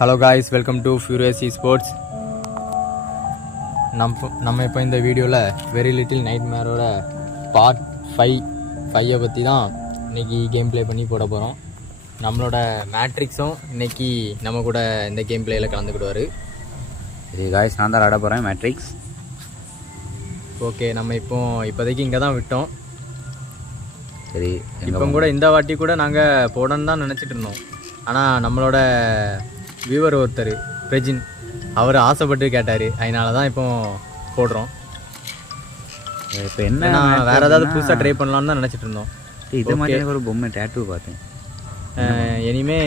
Hello guys, welcome to furious sports. நம்ம இப்போ இந்த வீடியோவில் வெரி லிட்டில் நைட் மேரோட பார்ட் 5 பற்றி தான் இன்றைக்கி கேம் ப்ளே பண்ணி போட போகிறோம். நம்மளோட மேட்ரிக்ஸும் இன்றைக்கி நம்ம கூட இந்த கேம் ப்ளேயில் கலந்துக்கிடுவார். சரி காய்ஸ், நான் தான் ஆட போகிறேன் மேட்ரிக்ஸ். ஓகே, நம்ம இப்போதைக்கு இங்கே தான் விட்டோம். சரி, இப்போ கூட இந்த வாட்டி கூட நாங்கள் போடணுன்னு தான் நினச்சிட்டு இருந்தோம். ஆனால் நம்மளோட வியூவர் ஒருத்தர் பிரஜின், அவர் ஆசைப்பட்டு கேட்டார், அதனால தான் இப்போ போடுறோம். இப்போ என்ன வேறு ஏதாவது புதுசாக ட்ரை பண்ணலான்னு தான் நினச்சிட்டு இருந்தோம். இது மாதிரி ஒரு பொம்மை டேட்டூ பார்த்தேன். இனிமே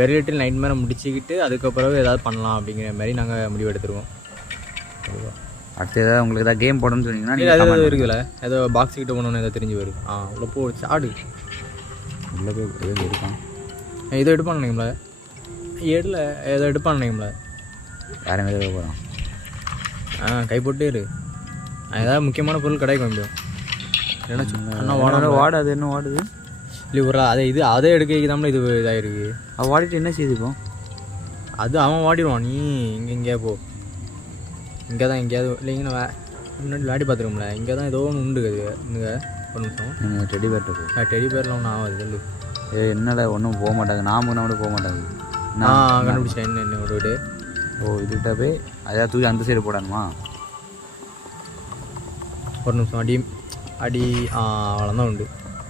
வெரி லிட்டில் நைட் மேரை முடிச்சுக்கிட்டு அதுக்கப்புறம் ஏதாவது பண்ணலாம் அப்படிங்கிற மாதிரி நாங்கள் முடிவு எடுத்துருவோம். அடுத்து ஏதாவது உங்களுக்கு ஏதாவது கேம் போடணும்னு சொன்னீங்கன்னா ஏதாவது இருக்குதுல்ல, ஏதோ பாக்ஸ் கிட்ட போகணுன்னு ஏதோ தெரிஞ்சு வரும். உள்ள போ, சாடு உள்ள போய் எதுவும் எடுப்பான். ஏதோ எடுப்பான்னு நினைக்கல, ஏடில் ஏதோ எடுப்பான்னு நினைக்கல. வேறு எதாவது போகலாம். கை போட்டே இரு, ஏதாவது முக்கியமான பொருள் கிடைக்க முடியும். ஏன்னா வாடாது, என்ன வாடுது இல்லை ஒரு அதே எடுக்க இது இதாகிருக்கு. அவள் வாடிட்டு என்ன செய்துப்போம்? அது அவன் வாடிடுவான். நீ இங்கே போ, இங்கே தான் எங்கேயாவது இல்லைங்கன்னா முன்னாடி விளையாடி பார்த்துருக்கோம்ல, இங்கே தான் ஏதோ ஒன்று உண்டு. அது இங்கே ஒரு நிமிஷம், டெடி பேர்ட்ட போ. டெடி பேரில் ஒன்றும் ஆகாது சொல்லு. என்னடா ஒன்றும் போக மாட்டாங்க, நாம கூட போக மாட்டாங்க. நான் கண்டுபிடிச்சேன் என்ன ஒரு வீடு. ஓ, இதுகிட்ட போய் அதாவது தூக்கி அந்த சைடு போடணுமா? ஒரு நிமிஷம், அடி அவ்வளோதான் உண்டு.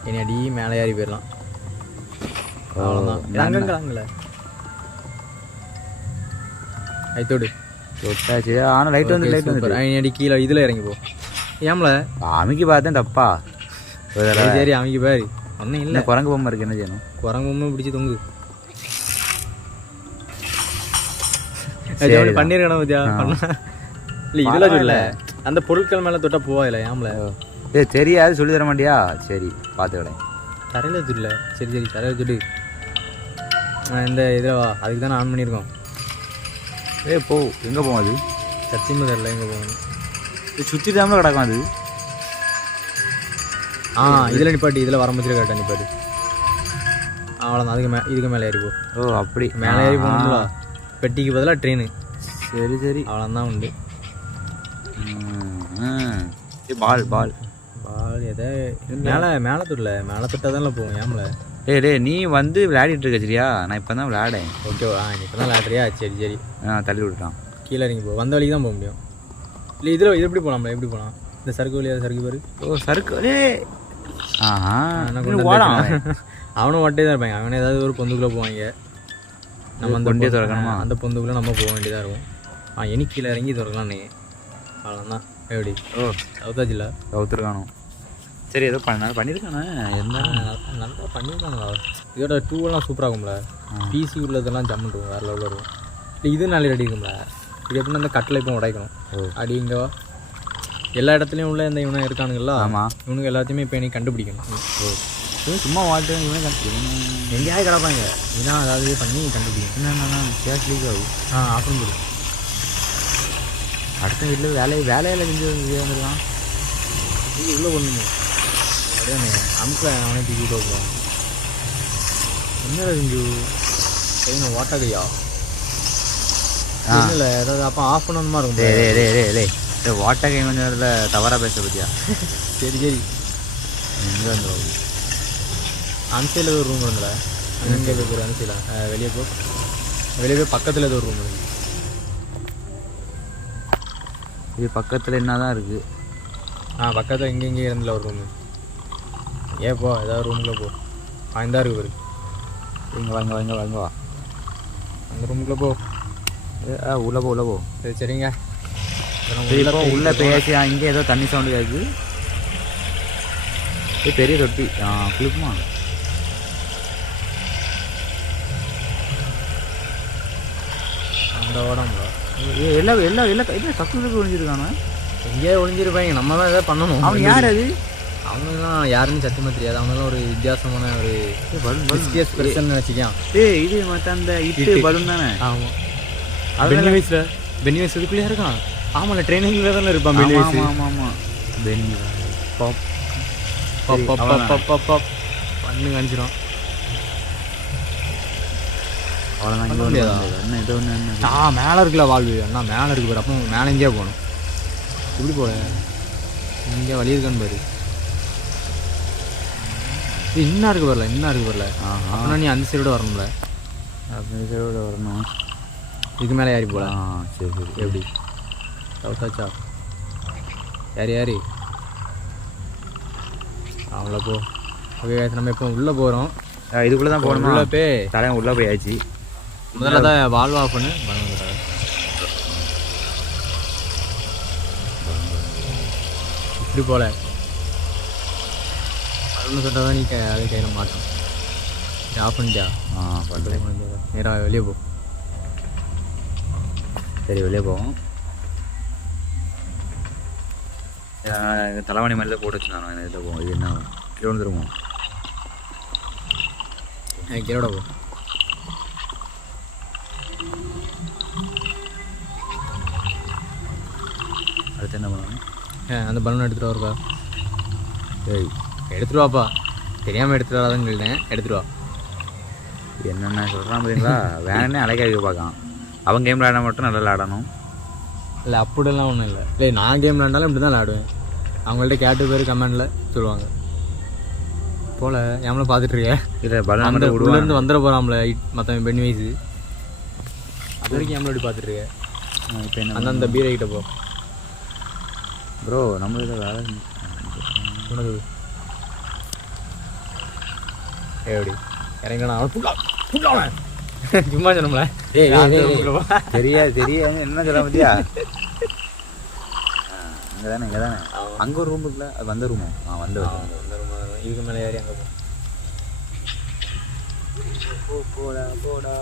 இனி அடி மேலே ஏறி போயிடலாம், அவ்வளோதான். அங்கங்களாங்களே ஐத்தோடு தொட்டாச்சு. ஆனால் லைட் வந்து அடி கீழே இதில் இறங்கி போ. ஏம்ல அமைக்கி பார்த்தேன் தப்பா? சரி அமைக்கி பாரு, ஒன்றும் இல்லை. குரங்கு பொம்மை இருக்கு, என்ன செய்யணும்? குரங்கு பொம்மை பிடிச்சி தொங்கு. பண்ணிருக்கணும் பத்தியா பண்ண. இல்லை இதெல்லாம் சொல்ல, அந்த பொருட்கள் மேலே தொட்டா போவா இல்லை. ஏம்ல தெரியாது, சொல்லி தர மாட்டியா? சரி பார்த்துக்கலேன். தரையில் துடல. சரி தரையில் துடு. இந்த இதில் வா, அதுக்கு தான் ஆன் பண்ணியிருக்கோம். போ, எங்கே போகும் அது? சத்தியமாக தெரியல எங்கே போகணும். சுற்றி தாம கிடக்கும் அது. இதில் நிப்பாட்டி, இதில் வர முடியல கரெக்டாக நிப்பாட்டி. அவ்வளோதான், இதுக்கு மேலே ஏறி போ. ஓ அப்படி மேலே ஏறி போகணுங்களா? பெட்டிக்கு பதிலாக ட்ரெயின். சரி அவ்வளோதான் உண்டு. பால் எதை மேலே தொடல, மேலே தொட்டால் தானே போவோம். ஏம்ல டே நீ வந்து விளையாடிட்டு இருக்க சரியா? நான் இப்போ தான் விளையாடேன். ஓகேவா? இப்போ தான் விளையாடுறியா? சரி தள்ளி விட்டுட்டான். கீழே இறங்கி போ, வந்த வழிக்கு தான் போக முடியும். இல்லை இது எப்படி போகலாம்ல? எப்படி போகலாம்? இந்த சறுக்கு வழியாக சறுக்கு பாரு. ஓ சறுக்கு வழி. அவனும் ஒட்டே தான் இருப்பாங்க. அவனே ஏதாவது ஒரு பொந்துக்குள்ளே போவாங்க. நம்ம அந்த பொண்டே திறக்கணுமா? அந்த பொந்துக்குள்ளே நம்ம போக வேண்டியதாக இருக்கும். இனி கீழே இறங்கி திறக்கலாம். நீ அவ்வளோதான். எப்படி? ஓ சவுத்தாச்சில்ல சவுத்துருக்கானோ? சரி ஏதோ பண்ணியிருக்கானே, இருந்தாலும் நல்லா பண்ணியிருக்காங்களா? இதோட டூவெல்லாம் சூப்பராகும்ல. பிசி உள்ளதெல்லாம் ஜம்முன்ருக்கும், வேறு லெவலில் இருக்கும். இல்லை இது நாளை ரெடி இருக்கும்ல. இது எப்படின்னா அந்த கட்டில் இப்போ உடைக்கணும். அடி இங்கே எல்லா இடத்துலையும் உள்ள இந்த இவனை இருக்கானுங்களா? ஆமாம், இவனுக்கு எல்லாத்தையுமே இப்போ நீ கண்டுபிடிக்கணும். சும்மா வாழ்த்து இவனே கண்டுபிடிக்கணும். எங்கேயாவது கிடப்பாங்க, இதுதான் அதாவது பண்ணி கண்டுபிடிக்கணும். என்னென்னா கேஷ் லீக் ஆகும். ஆஃபன் கொடு. அடுத்த வீட்டில் வேலையில் செஞ்சு வந்துருக்கான். இது உள்ளே கொண்டுங்க அப்படியே அமுக்கில் அவனே தூக்கி போடுவான். என்ன செஞ்சு கையில் ஓட்டாதையா? இல்லை ஏதாவது அப்போ ஆஃப் பண்ண மாதிரி இருக்கும். வாட்டா கை கொஞ்சம் நேரத்தில் தவறாக பேச பற்றியா? சரி எங்கே வந்து அன்சைடில் ஒரு ரூம் இருந்தல, அங்கே போய் அன்சைடில் வெளியே போய் பக்கத்தில் ஏதோ ஒரு ரூம் இருக்குது. இது பக்கத்தில் என்ன தான் இருக்குது? பக்கத்தில் இங்கே இருந்தில்ல ஒரு ரூமு. போ ஏதாவது ரூமுக்குள்ளே போ. தான் இருக்கு பாரு. இங்கே வாங்க வா. அந்த ரூமுக்குள்ளே போ. உள்ளே போ. சரிங்க. உள்ளே பேசி இங்கே ஏதோ தண்ணி சவுண்டு கேட்குது. பெரிய தொட்டி குளிக்குமா? அந்த உடம்புல எல்லாம் கக்கு ஒழிஞ்சிருக்கானு. எங்கேயா ஒழிஞ்சிருப்பாங்க. நம்ம தான் எதாவது பண்ணணும். அவன் யார் அது? அவனுலாம் யாருன்னு சத்தியமாக தெரியாது. அவனெல்லாம் ஒரு வித்தியாசமான ஒரு பலூன் நினச்சிக்கான். இது மற்ற அந்த இட்டு பலூன் தானே? ஆமாம், பென்னி வயசு இதுக்குள்ளேயே இருக்கான். ஆமாம்ல, ட்ரைனிங்கில் தானே இருப்பான். ஆமாம் பென்னி பண்ணு காணிச்சிடும். அவ்வளோதான். பண்ண இங்கே முடியாதா? என்ன இது ஒன்று என்ன மேலே இருக்குல்ல வால்வு அண்ணா, மேலே இருக்கு பாரு. அப்போ மேலே எங்கேயா போகணும்? இப்படி போல இங்கே வழி இருக்கான்னு பாரு. இன்னும் இருக்கு வரல, இன்னும் இருக்கு வரல. அப்படின்னா நீ அந்த சைடோட வரணும்ல. அப்படி சைடோட வரணும். இதுக்கு மேலே ஏறி போகல. சரி சரி. எப்படி சவுத்தாச்சா? யாரி அவ்வளோ போ. ஓகே நம்ம இப்போ உள்ளே போகிறோம். இதுக்குள்ளே தான் போகணும். உள்ளே போய் தலைவன் உள்ளே போயாச்சு. முதல்ல தான் வால்வ் ஆஃப் பண்ணு. இப்படி போல ஒன்று சொல்கிறதா நீ அது கையில் மாட்டோம். ஆஃப் பண்ணிட்டியா? பண்ணுறேன். நேராக வெளியே போ. சரி வெளியே போவோம். தலைவாணி மாதிரி தான் போட்டு வச்சு நான் இதில் போவோம். இது என்ன கீழே வந்துருமோ? கீழோட போ. அடுத்து என்ன பண்ணுவோம்? அந்த பலூன் எடுத்துகிட்டு வரப்பா. சரி எடுத்துகிட்டு வாப்பா. தெரியாமல் எடுத்துகிட்டு வராதுன்னு சொல்லிட்டேன். எடுத்துகிட்டு வா. என்னென்ன சொல்கிறான் பார்த்தீங்களா? வேணே அழைக்க வைக்க பார்க்கலாம். அவன் கேம் விளையாட மட்டும் நல்லா விளையாடணும். இல்லை அப்படிலாம் ஒன்றும் இல்லை. இல்லை நான் கேம் விளையாண்டாலும் இப்படி தான் விளையாடுவேன். அவங்கள்ட்ட கேட்டு பேர் கமெண்டில் சொல்லுவாங்க. போல் ஏமலை பார்த்துட்ருக்க. இல்லை பலூன் அந்த உள்ளேருந்து வந்துட போகிறாம்ல மற்றவன் பெண் வயசு. அது வரைக்கும் ஏமலை இப்படி பார்த்துட்ருக்க. இப்போ என்ன அந்த பீரை கிட்ட போ. ப்ரோ நம்ம இதில் வேலை உனக்கு எப்படி இறங்கினா அவன் சும்மா சொன்னோம்ல. தெரியாது தெரியாது என்ன சொல்ல பத்தியா? இங்கே தானே இங்கே தானே. அங்கே ஒரு ரூம் இருக்குல்ல, அது வந்த ரூமோ? வந்த ரூம். இதுக்கு மேலே ஏறி அங்கே போ. போடா போடா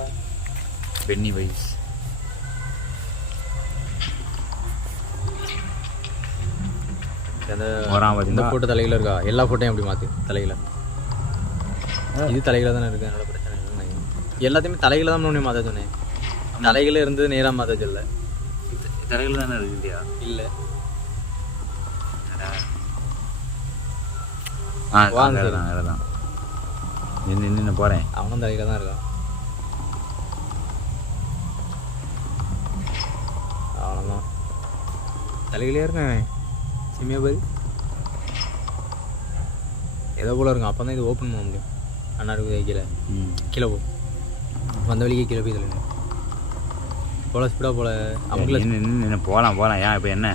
பென்னி வைஸ். இந்த ஃபோட்டோ தலையில் இருக்கா? எல்லா ஃபோட்டோயும் எப்படி மாற்று தலையில். இது தலையில் தானே இருக்குது. அதனால பிரச்சனை இல்லை. எல்லாத்தையுமே தலையில் தான் ஒன்று மாற்ற சொன்னேன். தலையில் இருந்து நேராக மாற்ற சொல்ல. தலையில் தானே இருக்கு இல்லையா? இல்லை தான் நின்று போகிறேன். அவனும் தலையில் தான் இருக்கான். அவ்வளோதான் தலையிலே இருக்கேன். சிம்மியா பாரு ஏதோ போல இருக்கும். அப்போ தான் இது ஓப்பன் பண்ண முடியும். அண்ணா இருக்குது கீழே. கீழே போ. வந்த வழிக்கே கீழே போய் தள்ளுங்க. போல ஸ்பீடாக போல. அவங்க நின்று போகலாம் ஏன் இப்போ என்ன?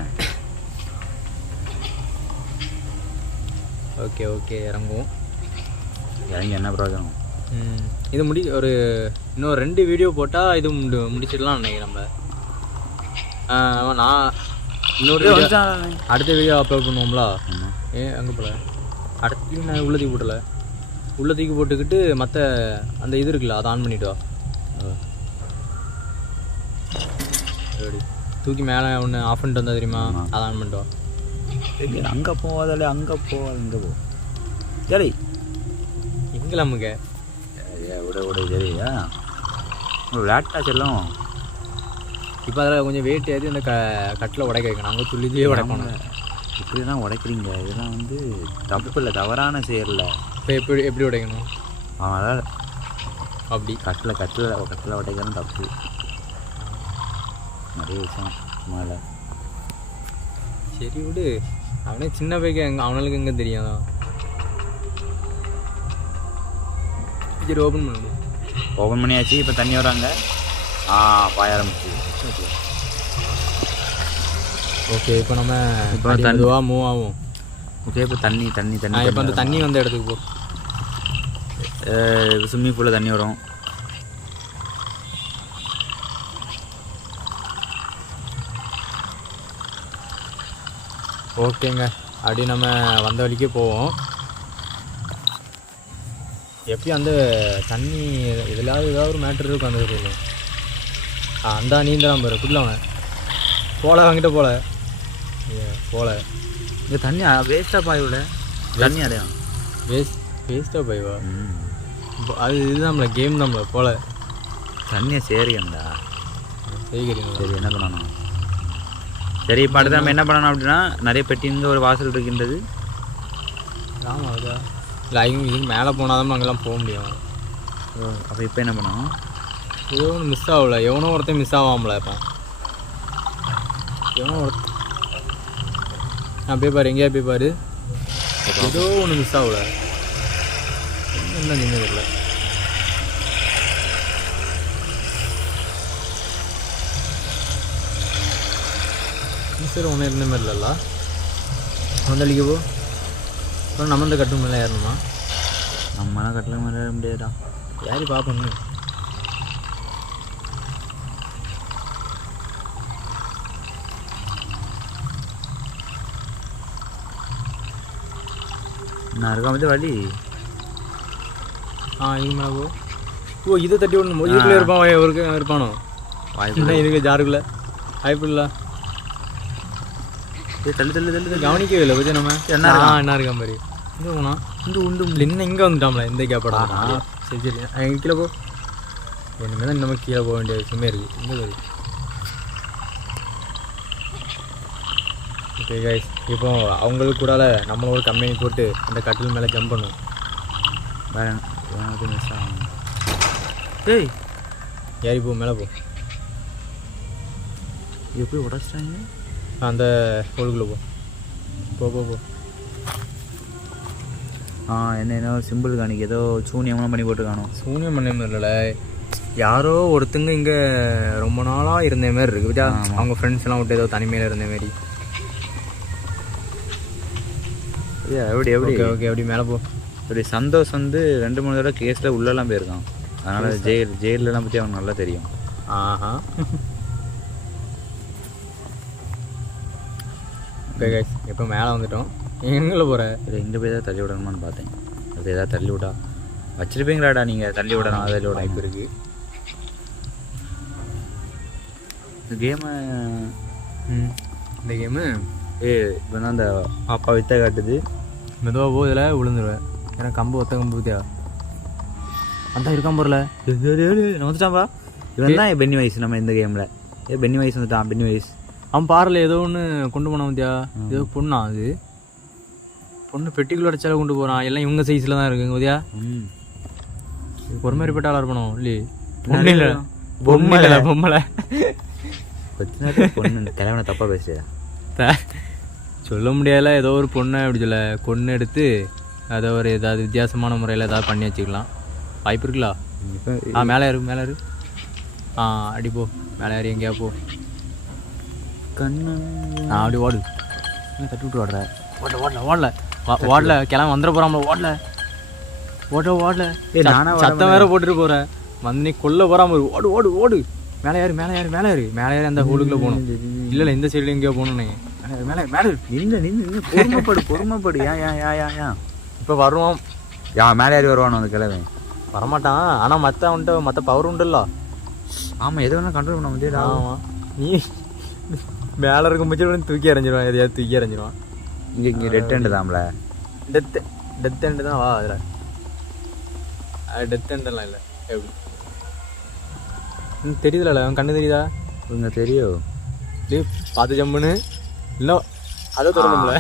ஓகே ஓகே இறங்குவோம். இறங்கி என்ன ப்ரோஜனம்? இது ஒரு இன்னும் 2 வீடியோ போட்டால் இது முடிச்சிடலாம் நினைக்கிறேன் நம்ம. நான் இன்னொரு அடுத்த வீடியோ அப்லோட் பண்ணுவோம்ல. அங்கே போல அடுத்து நான் உள்ள தூக்கி போட்டல. உள்ள தூக்கி போட்டுக்கிட்டு மற்ற அந்த இது இருக்குல்ல அதை ஆன் பண்ணிட்டு வா. தூக்கி மேலே ஒன்று ஆஃப் பண்ணிட்டு வந்தா தெரியுமா? அதை ஆன் பண்ணிட்டு வா. அங்கே போவாதே இங்கே போ. சரி எங்கே நமக்கு விட சரியா விளையாட்டா செல்லும். இப்போ அதில் கொஞ்சம் வெயிட் ஏற்றி அந்த கட்டில் உடைக்க வைக்கணும். அங்கே துள்ளிலேயே உடைக்கணும். இப்படி தான் உடைக்கிறீங்க. இதெல்லாம் வந்து தப்பு இல்லை, தவறான செயலில். இப்போ எப்படி உடைக்கணும்? அதான் அப்படி கட்டில் உடைக்கிறது தப்பு. நிறைய விஷயம் மேலே. சரி விடு. அவனே சின்ன பையன், அவனுக்கு எங்கே தெரியாதான். சரி ஓப்பன் பண்ணியாச்சு. இப்போ தண்ணி வராங்க. பாய ஆரம்பிச்சு. ஓகே இப்போ நம்ம இப்போ மெதுவாக மூவ் ஆகும். ஓகே இப்போ தண்ணி இப்போ அந்த தண்ணி வந்த இடத்துக்கு போ. ஸ்விம்மிங் பூலில் தண்ணி வரும். ஓகேங்க அப்படி நம்ம வந்த வழிக்கே போவோம். எப்பயும் அந்த தண்ணி எதுலாவது ஏதாவது ஒரு மேட்ரு இருக்கும். அந்த ஒரு அந்த நீந்தலாம் பாரு. புரியல அவன் போல வாங்கிட்ட போல இந்த தண்ணி வேஸ்ட்டாக பாய்விட தண்ணி அடையாம். வேஸ்ட்டாக பாய்வா? அது இதுதான்ல கேம் தான்ல போல. தண்ணியை சேரியண்டா செய்கிறீங்க. சரி என்ன பண்ணணும்? சரி இப்போ அடுத்து நம்ம என்ன பண்ணணும் அப்படின்னா, நிறைய பெட்டிங்க ஒரு வாசல் இருக்கின்றது. ஆமாம் அதா இல்லை. இதுக்கு மேலே போனால் தான் அங்கெல்லாம் போக முடியும். அப்போ இப்போ என்ன பண்ணணும்? ஏதோ ஒன்று மிஸ் ஆகல, எவனோ ஒருத்தன் மிஸ் ஆகாமல இப்போ. எவனோ ஒருத்தன் போய் பாரு, எங்கேயா போய் பாரு, ஏதோ ஒன்று மிஸ் ஆகல. என்ன நின்று தெரியல. மிஸ்ஸர் ஒன்றும் இருந்த மாதிரி இல்லைல்ல. வந்தளிக்க போ. அப்புறம் நம்ம இந்த கட்டு மேலே ஏறணுமா? நம்மளாம் கட்டில் மேலே ஏற முடியாதா? யாரி பார்ப்போம். நான் இருக்க மாதிரி வழி. இது மேலே போ. ஓ இதை தட்டி விடணும். இதுக்குள்ளே இருப்பான், ஒரு இருப்பானோ வாய்ப்பு இருக்கு ஜாருக்குள்ள. வாய்ப்பு இல்லை. தள்ளு தள்ளு தள்ளு கவனிக்கவே இல்லை கொஞ்சம். நம்ம என்ன இருக்கா மாதிரி இங்கே போனா இந்த உண்டு இன்னும் இங்கே வந்துட்டாம்ல இந்த கேப்படா. சரி சரி கீழே போ. இனிமேல் தான் இன்னமும் கீழே போக வேண்டிய விஷயமே இருக்குது. இங்கே சரி. ஓகே கைஸ், இப்போ அவங்களுக்கு கூட நம்மளோட கம்பெனி போட்டு அந்த கட்டில் மேலே ஜம்ப் பண்ணுவோம். வேற மிஸ் ஆகும். ஏய் ஏறி போ, மேலே போ. எப்படி உடச்சிட்டாங்க? அந்த ஹோலுக்குள்ளே போ. போ போ போ. என்ன சிம்பிள் காணிக்கு ஏதோ சூனியம்லாம் பண்ணி போட்டு காணும். சூனியம் பண்ண மாதிரி இல்லை, யாரோ ஒருத்தங்க இங்கே ரொம்ப நாளாக இருந்த மாதிரி இருக்குது விட்டா. அவங்க ஃப்ரெண்ட்ஸ் எல்லாம் விட்டு ஏதோ தனிமையில் இருந்த மாதிரி. எப்படி எப்படி ஓகே ஓகே அப்படி மேலே போ. இப்படி சந்தோஷ் வந்து 2-3 தடவை கேஸில் உள்ளெல்லாம் போயிருக்கான். அதனால் ஜெயிலெலாம் பற்றி அவனுக்கு நல்லா தெரியும். ஆஹா. ஓகே கைஸ், இப்போ மேலே வந்துட்டோம். எங்கே போகிற? இல்லை இங்கே போய் தான் தள்ளி விடணுமான்னு பார்த்தேன். அது எதாவது தள்ளி விட்டா வச்சிருப்பீங்களாடா நீங்கள்? தள்ளி விடணும், தள்ளி விட வாய்ப்பு இருக்குது. இந்த கேமு இப்போ தான் அந்த அப்பா வித்த காட்டுது. மெதுவாக போ, இதில் விழுந்துருவேன். ஏன்னா கம்பு ஒத்த கம்பு ஊற்றியா அந்த இருக்கான் போகிறல. வந்துட்டான்பா. இவன் தான் பென்னி வயசு நம்ம இந்த கேமில். பென்னி வயசு வந்துட்டான். பென்னி வயசு அவன் பாரில் ஏதோ ஒன்று கொண்டு போனான் பார்த்தியா? ஏதோ பொண்ணா அது? பொண்ணு பெட்டிக்குள்ளோட செலவு கொண்டு போகிறான். எல்லாம் இவங்க சைஸில் தான் இருக்குங்க பார்த்தியா? ஒரு மாதிரி பெட்ட ஆளாக இருப்பணும் இல்லையே? பொண்ணு இல்லை, பொம்மை இல்லை, பொம்மலை. பொண்ணு தலைவனை தப்பாக பேசுகிறா. சொல்ல முடியாதுல. ஏதோ ஒரு பொண்ணை அப்படி சொல்ல கொன்று எடுத்து அதை ஒரு ஏதாவது வித்தியாசமான முறையில் ஏதாவது பண்ணி வச்சுக்கலாம். வாய்ப்பு இருக்குல்ல. மேலே ஏறு, மேலே ஏறு. அடி போ, மேலே ஏறி எங்கேயா போ. கண்ணு அப்படி ஓடு. தட்டி விட்டு ஓடுற. ஓடல ஓடல ஓடல ஓடல கிளம்ப வந்துட போகிறாம்ல. ஓடல ஓட ஓடல. சத்தம் வேற போட்டுட்டு போகிற வந்து நீ கொல்ல போகிறாம. ஓடு ஓடு ஓடு. மேலே ஏறு, மேலே ஏறு, மேலே ஏறு, மேலே ஏறி அந்த ஹோலுக்குள்ளே போகணும். இல்லை இல்லை, இந்த சைடில் எங்கேயோ போகணும். நீங்கள் மேலே மேலே நின்று நின்று பொறுமைப்படு பொறுமைப்படு. ஏன் இப்போ வருவான். மேலே ஏறி வருவானோ அந்த கிழமை? வரமாட்டான். ஆனால் மற்ற பவர் உண்டுல்ல. ஆமாம், எது வேணால் கண்ட்ரோல் பண்ண முடியாது. ஆமாம், நீ மேலே இருக்கும் பட்சம் தூக்கி எறிஞ்சிடுவான். எதையாவது தூக்கி எறிஞ்சிடுவான். இங்கே டெத் எண்டு தான்ல. டெத் எண்டு தான். வா அதில் டெத் எண்டெல்லாம் இல்லை. எப்படி தெரியுதுல? அவன் கண்ணு தெரியுதா? இவங்க தெரியும். பார்த்து ஜம்முன்னு இல்லை அதை தொடரும்ல.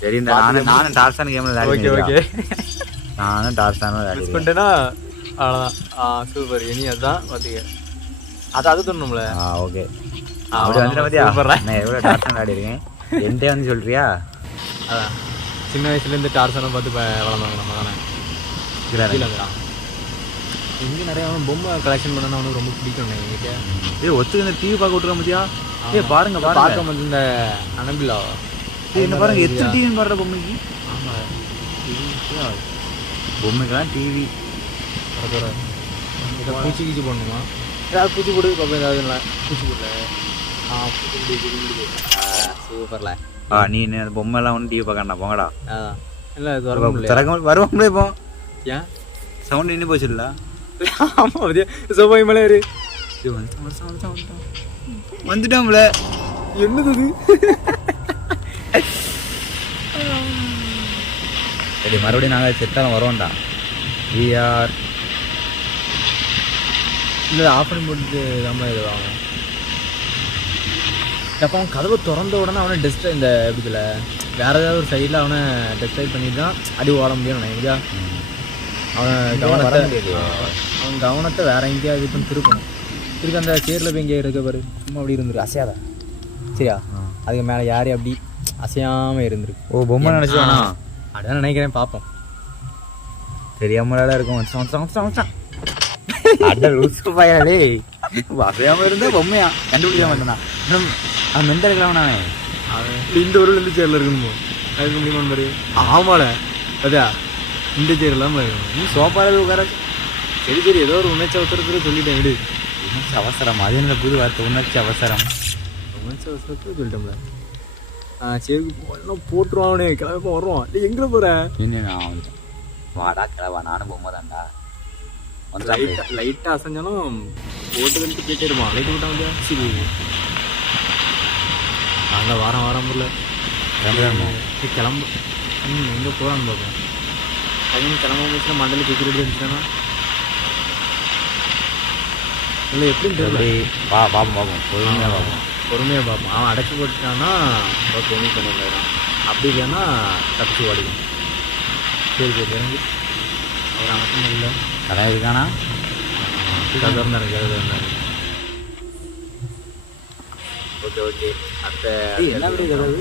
சரி, இந்த நானும் டார்சான் கேமில். ஓகே ஓகே, நானும் டார்சான் யூஸ் பண்ணிட்டேன்னா அவ்வளோதான். சூப்பர். இனி அதுதான் பார்த்துக்க. அது தொடணும்ல. ஓகே. அப்படி வந்துட்டு பார்த்தியா? நான் எவ்வளோ டார்சான் விளையாடிருக்கேன். என்கிட்ட வந்து சொல்கிறியா? அதான் சின்ன வயசுலேருந்து டார்சானை பார்த்து வளர்ந்தாங்க நம்ம தானே. கீழேங்கிறான். இங்கே நிறைய பொம்மை கலெக்ஷன் பண்ணனா அவனுக்கு ரொம்ப பிடிக்கும். எங்கிட்ட ஒத்துக்கு இந்த டிவி பார்க்க விட்டுருக்க முடியா? பாருங்க பார்க்க வந்து இந்த அனபிலா என்ன பாருங்க. எத்தனை டிவின்னு பாடுற பொம்மைக்கு? ஆமாம், பொம்மைக்கெல்லாம் டிவி பூச்சி கீச்சி போடணுமா? ஏதாவது பூச்சி போடு பார்ப்போம். ஏதாவது இல்லை பூச்சி போடல. பூச்சி சூப்பர்ல. நீ அந்த பொம்மைலாம் ஒன்று டிவி பார்க்கண்டா போங்கடா. அதான் இல்லை திறக்க வருவாங்களே இப்போ. ஏன் சவுண்ட் இன்னும் போச்சுல்ல? ஆமாம், அப்படியே சோபாய் மேலே ஏறு. வந்துட்டோம்ல. என்னது சரி, மறுபடியும் நாங்கள் செத்தாலும் வரோம்டா. விஆர் இல்லை ஆஃப் பண்ணி போட்டு நம்ம இது வாங்க. அப்போ அவன் கதவை திறந்த உடனே அவனை டெஸ்ட் இந்த எப்படி சொல்ல வேறு ஏதாவது ஒரு சைடில் அவனை டெஸ்ட்ரைட் பண்ணிட்டு தான் அடி ஓட முடியும் நினைக்கிறியா? அவன் கவனத்தை வேற எங்கேயாவது இப்போ திருப்பணும். திருப்பி அந்த சேரில் போய் எங்கேயா இருக்க பாரு, சும்மா அப்படி இருந்துரு, அசையாத சரியா. அதுக்கு மேலே யாரையும் அப்படி அசையாமல் இருந்துருக்கு. ஓ பொம்மை நினச்சிவானா? அப்படிதான் நினைக்கிறேன், பார்ப்போம். தெரியாமலா இருக்கும். அட லூசு பையனே, அசையாமல் இருந்தால் பொம்மையா கண்டுபிடிக்க மாட்டேனா? அவன் மெந்த இருக்கிறவனா? இந்த ஒரு இந்த சேரில் இருக்கணுமோ அதுக்கு முடியுமா பாரு. ஆமால அதா இந்த சேர் இல்லாமல் இருக்கணும். நீ சோஃபாவில் உட்கார. சரி சரி, ஏதோ ஒரு உணர்ச்சி அவசரத்தில் சொல்லிட்டேன் விடு. உணர்ச்சி அவசரம், அது என்ன புது வார்த்தை? உணர்ச்சி அவசரம், உணர்ச்சி அவசரத்தில் சொல்லிட்டோம்ல. சரி இன்னும் போட்டுருவானே, கிளம்ப வருவான். நீ எங்கே போகிற? நான் வாடா கிளவா, நானும் பொம்மை தான்டா. லைட்டாக அசைஞ்சாலும் போட்டு கழிட்டு போயிட்டே இருப்பான். லைட்டு போட்டா முடியா? சரி நாங்கள் வாரம் முடியல கிளம்பு. எங்கே போகலான்னு பார்ப்போம். அதுவும் கிளம்ப முடிச்சுன்னா மண்டல செக்யூரிட்டி இருந்துச்சுன்னா இல்லை எப்படின்னு தெரியல. பார்ப்போம் பொறுமையாக பார்ப்போம். அவன் அடைச்சி போட்டுட்டான்னா ஓகே நீ பண்ணிடுறான். அப்படி இல்லைன்னா தப்பிச்சு ஓடிக்கும். சரி இறங்கி அவர் அனுப்பும் இல்லை. கடை இருக்கானா? கதை இருந்தாரு. ஓகே அடுத்த என்ன கதவு?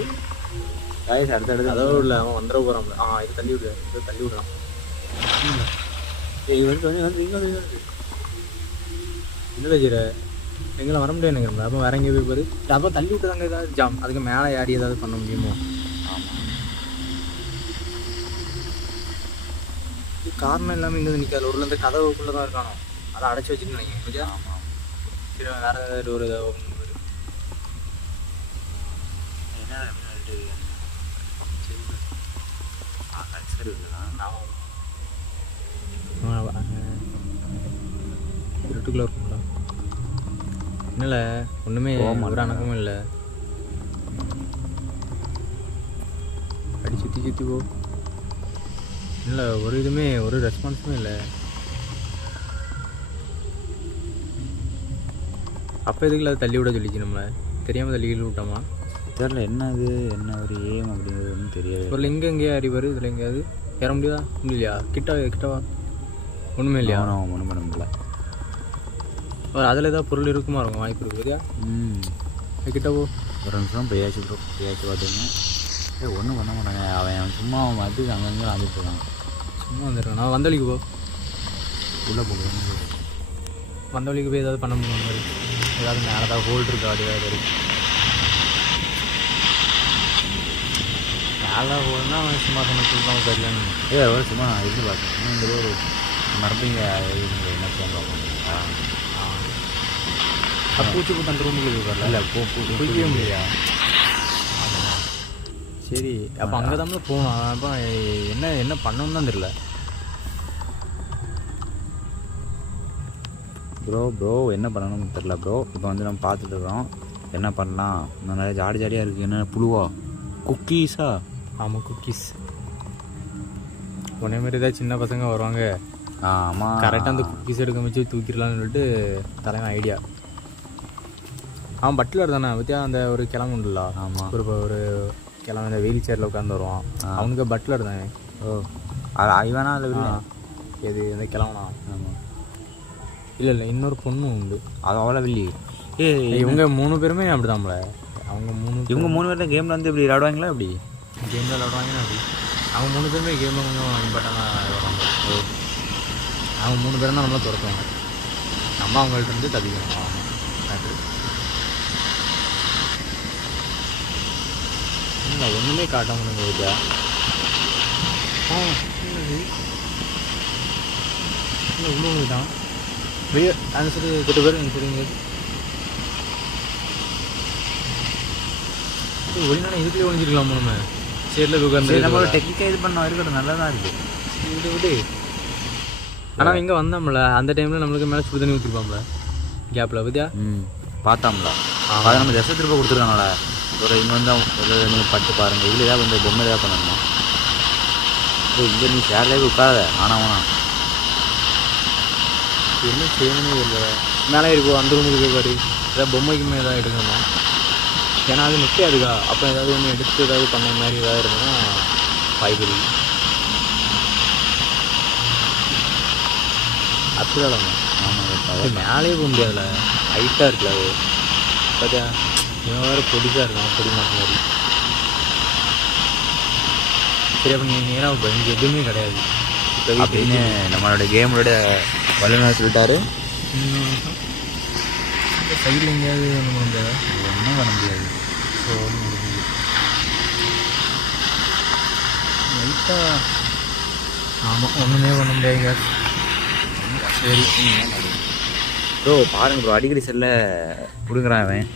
அடுத்த கதவு இல்லை, அவன் வந்துட போகிறான். இது தள்ளி விடுறான். இல்லை ஜீர எங்கெல்லாம் வர முடியாது நினைக்கிறேன். அப்போ வேற எங்கேயும் போய் பாரு. அப்போ தள்ளி விட்டுறாங்க ஏதாவது ஜாம். அதுக்கு மேலே ஏறி ஏதாவது பண்ண முடியுமோ? காரணம் இல்லாமல் இங்கே நிற்காது. ஒரு இந்த கதவுக்குள்ளே தான் இருக்கானோ, அதை அடைச்சி வச்சுட்டு நினைக்கிறேன். சரி வேறு ஏதாவது ஒரு இதாக இருட்டுக்குள்ளே இருக்கும்டா. என்னல ஒன்றுமே ஒரு அணக்கமும் இல்லை. அடி சுற்றி போ. இல்லை ஒரு இதுவுமே ஒரு ரெஸ்பான்ஸுமே இல்லை. அப்போ எதுக்குள்ள அதை தள்ளி விட சொல்லிச்சு? நம்மளை தெரியாமல் தள்ளி விட்டோமா தெரியல. என்ன இது, என்ன ஒரு ஏம் அப்படிங்கிறது ஒன்றும் தெரியாது. ஒரு இங்கே எங்கேயா அறிவார். இதில் எங்கேயாவது ஏற முடியாதா? இல்லையா? கிட்டவா? ஒன்றுமே இல்லையா? ஒன்றும் பண்ண முடியல. அதில் ஏதாவது பொருள் இருக்குமா? இருக்கும் வாய்ப்பு இருக்குது இல்லையா? கிட்டவோ ஒரு நிமிஷம் பேயாச்சு பார்த்துங்க. ஒன்றும் பண்ண மாட்டாங்க. அவன் சும்மா அவன் வந்து அங்கங்கே வந்துட்டு இருக்கான். சும்மா வந்துருக்கான். நான் வந்த வழிக்கு போ. உள்ளே போக வந்த வழிக்கு போய் ஏதாவது பண்ண முடியும் மாதிரி. ஏதாவது மேலே ஏதாவது ஹோல்டு இருக்கா? அது ஏதாவது மேலே ஹோல்னா அவன் சும்மா சொன்னதுலாம் சரியில்லைன்னு. ஒரு சும்மா இது பார்த்தேன். இந்த ஒரு மரப்பிங்க என்ன சொல்லுவாங்க. பூச்சி போட்டு அந்த ரூமுக்கு இருக்கல. இல்லை போய்க்கவே முடியா? சரி அப்போ அங்கே தான் போகணும். அப்போ என்ன பண்ணணும்னு தான் தெரியல. ப்ரோ என்ன பண்ணணும்னு தெரில ப்ரோ. இப்போ வந்து நம்ம பார்த்துட்டு இருக்கோம் என்ன பண்ணலாம். இன்னும் நிறைய ஜாடியாக இருக்குது. என்ன புழுவா? குக்கீஸா? ஆமாம் குக்கீஸ். உடனே மாதிரி ஏதாவது சின்ன பசங்க வருவாங்க. ஆமாம் கரெக்டாக அந்த குக்கீஸ் எடுக்க வச்சு தூக்கிடலான்னு சொல்லிட்டு தலைவன் ஐடியா. அவன் பட்லர் தானே பற்றியா? அந்த ஒரு கிழமை உண்டுல. ஆமாம் ஒரு கிழமை இந்த வீல் சேரில் உட்காந்து வருவான். அவனுக்கு பட்லர் தானே. ஓ இவனா? இல்லை எது இந்த கிழவனா? ஆமாம். இல்லை இன்னொரு பொண்ணும் உண்டு. அது அவ்வளோ வில்லி. இவங்க 3 பேருமே அப்படிதான்ல. இவங்க 3 பேர் தான் கேமில் வந்து இப்படி விளாடுவாங்களா? இப்படி கேமில் விளாடுவாங்கன்னா அப்படி அவங்க 3 பேருமே கேமில் கொஞ்சம் இம்பார்ட்டண்டாக விளாடுவாங்க. அவங்க 3 பேரும் தான் நம்மளை துரத்துவாங்க. நம்ம அவங்கள்ட்ட இருந்து தப்பிக்கணும். மேட்ரு இல்லை ஒன்றுமே காட்ட முடியுங்க வித்யா. இல்லை உள்ள தான் வெளியே அந்த சரி 8 பேர் எனக்கு தெரியுங்க. ஒளிநாள் இதுக்குள்ளே ஒழிஞ்சிருக்கலாமா? நம்ம சேரில் உட்காந்து நம்ம டெக்னிக்காக இது பண்ண இருக்கட்டும். நல்லா தான் இருக்குது. விட்டு ஆனால் இங்கே வந்தோம்ல அந்த டைமில் நம்மளுக்கு மேலே சுடு தண்ணி ஊற்றிருப்பாம்ல கேப்பில் பற்றியா? பார்த்தாம்ல. அதை நம்ம தசை திருப்ப கொடுத்துருக்காங்களா? ஒரு இன்னும் தான் நீங்கள் பட்டு பாருங்கள். இதில் ஏதாவது வந்து பொம்மை ஏதாவது பண்ணணுமா? இங்கே நீ சேர்லேயே உட்காத. ஆனால் என்ன செய்யணும்னு இல்லை. மேலே இருக்கும் அந்த ரூமுக்கு போய் பாரு. ஏதாவது பொம்மைக்குமே ஏதாவது எடுக்கணுமா? ஏன்னா அது நிற்கே இருக்கா. அப்போ ஏதாவது ஒன்று எடுத்து ஏதாவது பண்ண மாதிரி ஏதாவது இருந்ததுன்னா வாய்ப்பு இருக்கு. அப்படிதானம்மா? ஆமாம் அது மேலேயே போக முடியாதுல்ல, ஹைட்டாக இருக்குல்ல அது. பார்த்தியா இவன் வேறு பொடிசாக இருக்கான், பொடி மாட்டு மாதிரி. சரி அப்போ நீ நேராக இங்கே எதுவுமே கிடையாது இப்போ அப்படின்னு நம்மளோட கேமோட வல்லுநர் சொல்லிட்டாரு. சைடில் எங்கேயாவது ஒன்றும் பண்ண முடியாதா? ஒன்றும் பண்ண முடியாது. ஸோ லைட்டாக ஆமாம் ஒன்றுமே பண்ண முடியாதுங்க. சரி ப்ரோ பாருங்க ப்ரோ, அடிக்கடி செல்ல கொடுக்குறான் அவன்,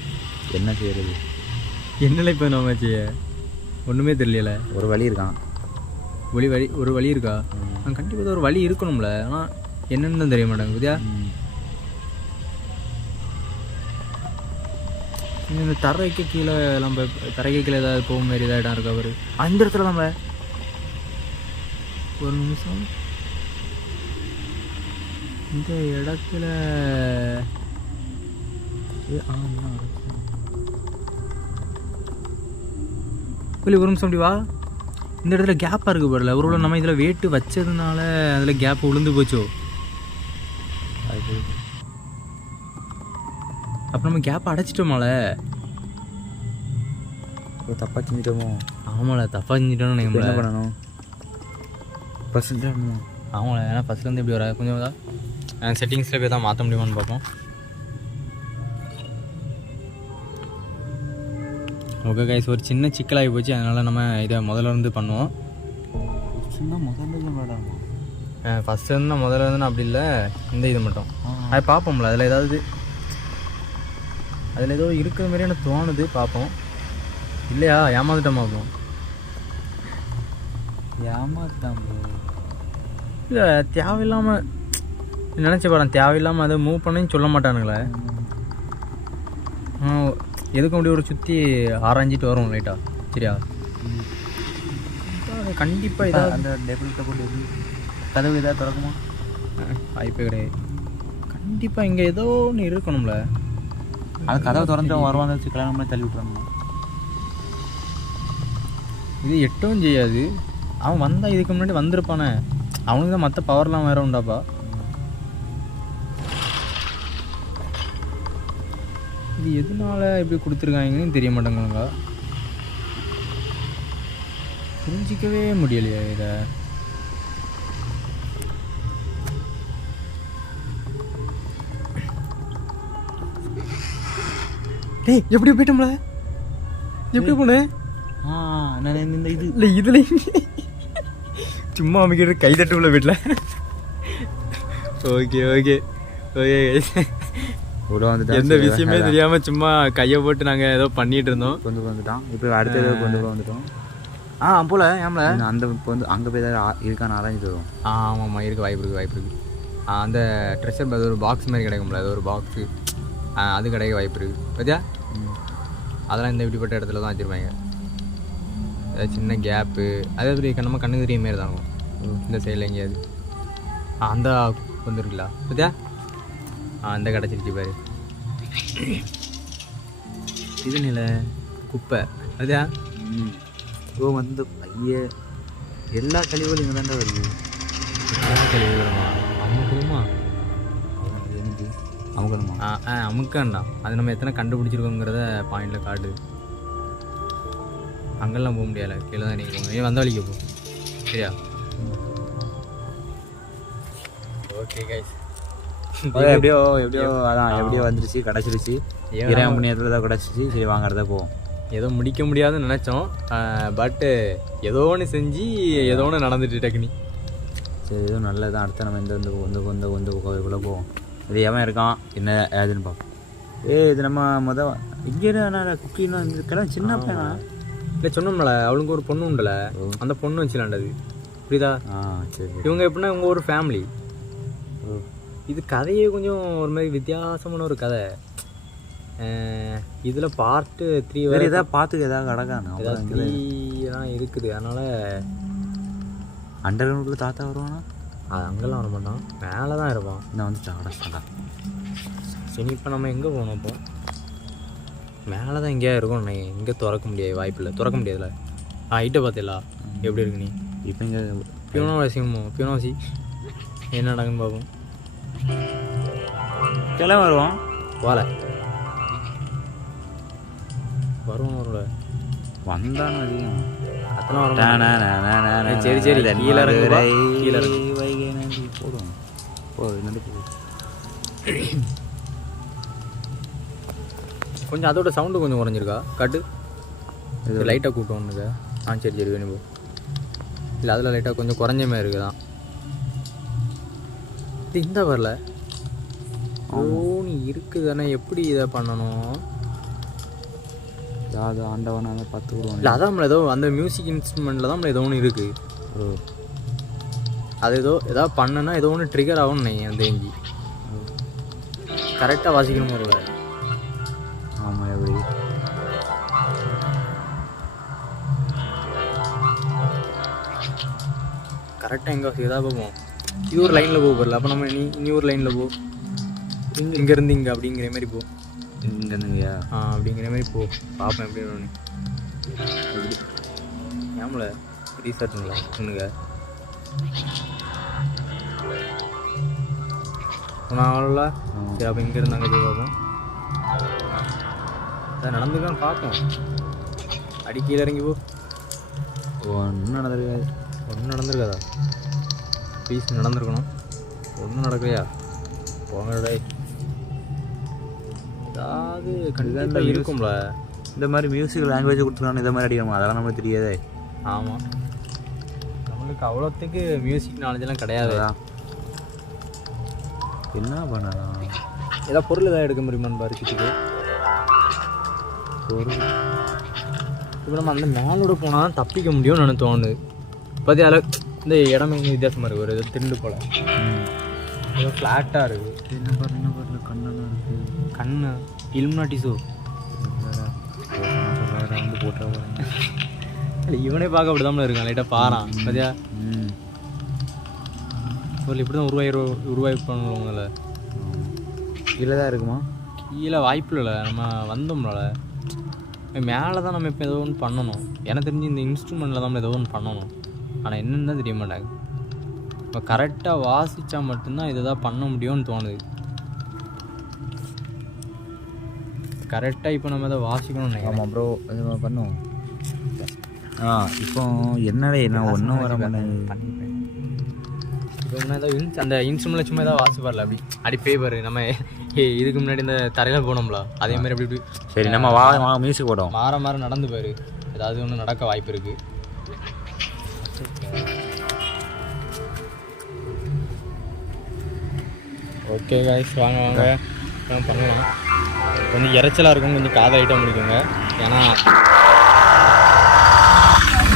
என்ன செய்யறது? என்னல இப்போ நம்ம செய்ய ஒன்றுமே தெரியல. ஒரு வழி இருக்கான், ஒரு வழி இருக்கா? கண்டிப்பாக ஒரு வழி இருக்கணும்ல, ஆனால் என்னென்னு தான் தெரிய மாட்டாங்க. புதியா இந்த தரைக்கு கீழே நம்ம தரைக்கு கீழே ஏதாவது போகும் மாரி ஏதாவது இடம் இருக்கா? அவர் அந்த இடத்துல நம்ம ஒரு நிமிஷம் இந்த இடத்துல ஒரு நிமிஷம் அப்படி வா. இந்த இடத்துல கேப்பாக இருக்குது பாருல, ஒரு நம்ம இதில் வெயிட்டு வச்சதுனால அதில் கேப் விழுந்து போச்சோ. அது அப்போ நம்ம கேப் அடைச்சிட்டோமால? தப்பாக செஞ்சிட்டோமோ? ஆமாம்ல தப்பாக செஞ்சிட்டோம்னு என்ன பண்ணணும்? ஃபஸ்ட்டு ஆமாம்ல, ஏன்னா ஃபஸ்ட்லேருந்து எப்படி வர கொஞ்சம் தான் செட்டிங்ஸில் போய் தான் மாற்ற முடியுமான்னு பார்ப்போம். ஓகே கைஸ், ஒரு சின்ன சிக்கலாகி போச்சு, அதனால் நம்ம இதை முதல்ல இருந்து பண்ணுவோம். ஃபஸ்ட்டு இருந்து முதல்ல இருந்து அப்படி இல்லை, இந்த இது மட்டும் அது பார்ப்போம்ல. அதில் ஏதோ இருக்கிற மாதிரி எனக்கு தோணுது, பார்ப்போம். இல்லையா ஏமாந்துட்டோம் பார்ப்போம். இல்லை தேவையில்லாமல் நினச்சி பாருங்க, தேவையில்லாமல் அதை மூவ் பண்ணி சொல்ல மாட்டானுங்களே. எதுக்கு அப்படி ஒரு சுற்றி ஆராய்ஞ்சிட்டு வரும் லைட்டாக. சரியா கண்டிப்பாக இதாக அந்த டெபிள்கிட்ட போட்டு கதவு இதாக திறக்குமா? வாய்ப்பே கிடையாது. கண்டிப்பாக இங்கே ஏதோ ஒன்று இருக்கணும்ல. அது கதவை திறந்து வருவாங்க வச்சுக்கலாம், தள்ளி விட்டுறாங்க. இது எட்டவும் செய்யாது. அவன் வந்தால் இதுக்கு முன்னாடி வந்திருப்பானே, அவனுக்கு தான் மற்ற பவர்லாம் வேறு உண்டாப்பா. இது எதனால இப்படி கொடுத்துருக்காங்கன்னு தெரிய மாட்டேங்குங்க, புரிஞ்சிக்கவே முடியலையா இதை. டேய் எப்படி போயிட்டோம்ல? எப்படி போன? இந்த இது இல்லை இதில் சும்மா அமைக்கிற கை தட்டுல வீட்டில். ஓகே ஓகே ஓகே எந்த விஷயமே தெரியாமல் சும்மா கையை போட்டு நாங்கள் ஏதோ பண்ணிகிட்டு இருந்தோம். கொண்டு வந்துட்டோம். இப்போ அடுத்த கொண்டு வந்துட்டோம். போல ஏம்ல அந்த இப்போ வந்து அங்கே போய் ஏதாவது இருக்கான்னு ஆராய்ச்சி வரும். ஆமாம்மா இருக்க வாய்ப்பு இருக்குது. அந்த ட்ரெஷர் அது ஒரு பாக்ஸ் மாதிரி கிடைக்கும்ல, அது ஒரு பாக்ஸு, அது கிடைக்க வாய்ப்பு இருக்குது. பார்த்தியா அதெல்லாம் இந்த இப்படிப்பட்ட இடத்துல தான் வச்சுருப்பாங்க. ஏதாவது சின்ன கேப்பு அதே மாதிரி நம்ம கண்ணு தெரிய மாரி தான் இந்த சைடில் எங்கேயாவது. அந்த வந்துருக்குல்ல பார்த்தியா, அந்த கிடச்சிருச்சு பாரு. இது நில குப்பை பார்த்தியா. வந்து ஐய எல்லா கழிவுகளும் இங்கே தாண்டா வருது. எல்லா கழிவுகளுமா? அமுக்குமா? அமுக்கணுமா? அமுக்கண்டா. அது நம்ம எத்தனை கண்டுபிடிச்சிருக்கோங்கிறத பாயிண்டில் காட்டு. அங்கெல்லாம் போக முடியலை, கீழே தான் நீங்கள் போங்க. வந்த வழிக்கு போ. சரியா? ஓகே கைஸ், எப்படியோ அதான் எப்படியோ வந்துருச்சு, கிடச்சிருச்சு. இறைவன் புண்ணியத்தில் தான் கிடச்சிச்சு. சரி வாங்கிறத போவோம். ஏதோ முடிக்க முடியாதுன்னு நினச்சோம், பட்டு ஏதோ ஒன்று செஞ்சு ஏதோ ஒன்று நடந்துட்டு டக்குனி. சரி ஏதோ நல்லது தான். அடுத்த நம்ம இந்த கோவிலுக்குள்ளே போவோம். இது எவன் இருக்கான் என்ன ஏதுன்னு பார்ப்போம். இது நம்ம இங்கே குக்கின்னா இருக்கலாம் சின்ன பையனா இல்லை சொன்னோம்ல, அவளுக்கு ஒரு பொண்ணு உண்டல, அந்த பொண்ணு வச்சுலாண்டது புரியுதா. சரி இவங்க எப்படின்னா இவங்க ஒரு ஃபேமிலி. இது கதையே கொஞ்சம் ஒரு மாதிரி வித்தியாசமான ஒரு கதை. இதில் பார்ட்டு 3 வேறு எதாவது பார்த்துக்கு எதாவது கிடக்கானு 3 இருக்குது. அதனால் அண்டர் கிரவுண்டுக்குள்ளே தாத்தா வருவானா? அது அங்கெல்லாம் வர மாட்டான், மேலே தான் இருப்பான். நான் வந்துட்டான் அடா. சரி இப்போ நம்ம எங்கே போகணும்? இப்போ மேலே தான் எங்கேயா இருக்கும். நான் எங்கே திறக்க முடியாது, வாய்ப்பு இல்லை, திறக்க முடியாதுல்ல. ஹைட்டை பார்த்தில்லா எப்படி இருக்கு நீ? இப்போ இங்கே பியூனோவாசி என்ன நடக்குன்னு பார்ப்போம். கிளம்ப வருவோம். போல வருவோம் வரும்ல வந்தானு அதிகம் அதெல்லாம் வரும். சரி சரி கீழே இறங்குவா கீழே இறங்கு வைகை நதி போடும் போ என்னது போ. கொஞ்சம் அதோட சவுண்டு கொஞ்சம் குறைஞ்சிருக்கா காட்டு. இது லைட்டாக கூட்டம் ஒன்றுங்க. சரி சரி வேணும் போ. இல்லை அதில் லைட்டாக கொஞ்சம் குறைஞ்ச மாதிரி இருக்குதான். இது இந்த வரல நீ இருக்குது தானே எப்படி இதை பண்ணணும். அது ஆண்டவனால பார்த்து விடுவோம். இல்லை அதான் நம்மள ஏதோ அந்த மியூசிக் இன்ஸ்ட்ருமெண்ட்டில் தான் நம்மள ஏதோ ஒன்று இருக்குது. அது ஏதாவது பண்ணனா ஏதோ ஒன்று ட்ரிகர் ஆகும்னு நினைக்கிறேன். அந்த எங்கி கரெக்டாக வாசிக்கணும் ஒரு. ஆமாம் எப்படி கரெக்டாக எங்கே இதாக போவோம். இது ஒரு லைனில் போக போகல. அப்போ நம்ம நீ ஒரு லைனில் போ. இங்கேருந்து இங்கே அப்படிங்கிற மாதிரி போ. இங்கேருந்துங்கயா அப்படிங்கிற மாதிரி போ. பார்ப்பேன் எப்படி ஒன்று ஏம்ல ரீசர்ட்டுங்களா ஒன்றுங்க சொன்னாங்கல்ல. சரி அப்போ இங்கேருந்து அங்கே போய் பார்ப்போம். அதான் நடந்துக்கான்னு பார்ப்போம். அடிக்கீழே இறங்கி போ. ஒன்றும் நடந்திருக்காது. ஒன்றும் நடந்திருக்காதா? ப்ளீஸ் நடந்திருக்கணும். ஒன்றும் நடக்கலையா? போங்கடா. அதாவது கண்டிப்பாக இருக்கும்ல. இந்த மாதிரி மியூசிக் லாங்குவேஜ் கொடுத்துருக்கானு இதை மாதிரி அடிக்கணும். அதெல்லாம் நமக்கு தெரியாதே. ஆமாம் நம்மளுக்கு அவ்வளோத்துக்கு மியூசிக் நாலேஜெல்லாம் கிடையாது. என்ன பண்ணலாம்? ஏதாவது பொருள் ஏதாவது எடுக்க முடியுமான்னு பாருக்கிட்டு பொருள். இப்போ நம்ம அந்த மேலோட போனால் தான் தப்பிக்க முடியும்னு எனக்கு தோணுது. பார்த்தியா இந்த இடமே கொஞ்சம் வித்தியாசமாக இருக்குது. ஒரு இது திண்டு போல் ஏதோ ஃப்ளாட்டாக இருக்குது. என்ன பண்ணல கண்ணெல்லாம் இருக்குது. கண்ணு இல்முனாட்டி ஷோ வந்து போட்டா இல்லை இவனே பார்க்க அப்படி தான் இருக்கான். லைட்டாக பாறான் பார்த்தியா. ஒரு இப்படி தான் உருவாய் பண்ணுவோங்கள. கீழே தான் இருக்குமா? கீழே வாய்ப்பு இல்லை. நம்ம வந்தோம்னால மேலே தான் நம்ம இப்போ ஏதோ ஒன்று பண்ணணும். எனக்கு தெரிஞ்சு இந்த இன்ஸ்ட்ருமெண்ட்டில் தான் ஏதோ ஒன்று பண்ணணும். ஆனால் என்னென்னு தான் தெரிய மாட்டாங்க. இப்போ கரெக்டாக வாசித்தா மட்டும்தான் இதை தான் பண்ண முடியும்னு தோணுது. கரெக்டாக இப்போ நம்ம எதை வாசிக்கணும்னு நினைக்கிறேன். ஆமாம் ப்ரோ அது பண்ணுவோம். இப்போ என்னடே நான் ஒன்றும் வர மாட்டேன். இப்போ முன்னாடி ஏதோ அந்த இன்ஸ்ட்ருமெண்ட்டில் சும்மா ஏதாவது வாசிப்பார்ல அப்படி அடி பேப்பர். நம்ம இதுக்கு முன்னாடி இந்த தரையில் போனோம்ல அதே மாதிரி அப்படி இப்படி. சரி நம்ம வா மியூசிக் போட்டோம். மாற நடந்து போயிரு. ஏதாவது ஒன்று நடக்க வாய்ப்பு இருக்குது. ஓகே காய்ஸ் வாங்க பண்ணலாம். கொஞ்சம் இறைச்சலாக இருக்கும். கொஞ்சம் காதை ஐட்டம் முடிக்குங்க. ஏன்னா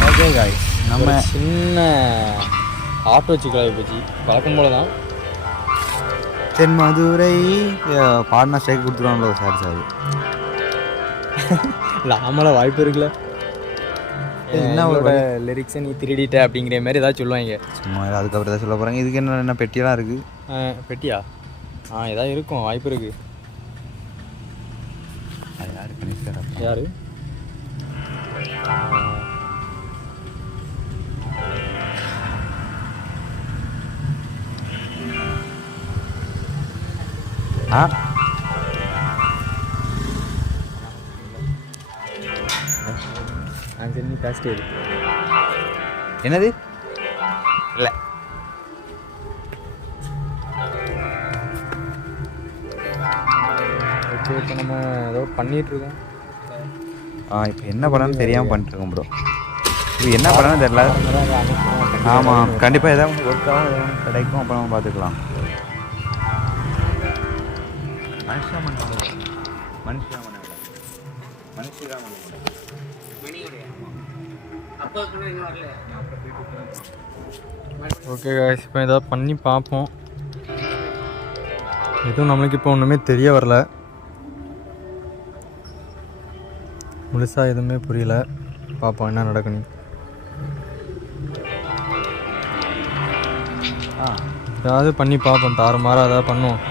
ஓகே காய்ஸ் நம்ம சின்ன ஆட்டோ சிக்கலாகி போச்சு. வழக்கம் போல தான். தென் மதுரை பாடினா ஸ்ட்ரைக் கொடுத்துருவாங்களோ. சாரி இல்லை ஆமாம் வாய்ப்பு இருக்குல்ல. என்ன ஒரு லிரிக்ஸை நீ திருடிட்ட அப்படிங்கிற மாதிரி ஏதாவது சொல்லுவாங்க. சும்மா அதுக்கப்புறம் தான் சொல்ல போகிறாங்க. இதுக்கு என்ன பெட்டியெல்லாம் இருக்குது? பெட்டியா? ஏதாவது இருக்கும் வாய்ப்பு இருக்குது. அது யார் கணேஷ்? யார்? நீ ஃபஸ்ட்டு என்னது? இல்லை ஓகே. இப்போ நம்ம ஏதோ பண்ணிகிட்ருக்கோம். இப்போ என்ன பண்ணணும்னு தெரியாமல் பண்ணிட்டுருக்கோம் ப்ரோ. இது என்ன பண்ணணும்னு தெரியல. ஆமாம் கண்டிப்பாக எதாவது ஒன்று ஒர்க் ஆகும், எதாவது ஒன்று கிடைக்கும். அப்புறம் நம்ம பார்த்துக்கலாம். ஓகே காய்ஸ் இப்போ ஏதாவது பண்ணி பார்ப்போம். எதுவும் நம்மளுக்கு இப்போ ஒன்றுமே தெரிய வரல. முழுசாக எதுவுமே புரியல. பார்ப்போம் என்ன நடக்கணும். ஏதாவது பண்ணி பார்ப்போம். தாறுமாறாக ஏதாவது பண்ணுவோம்.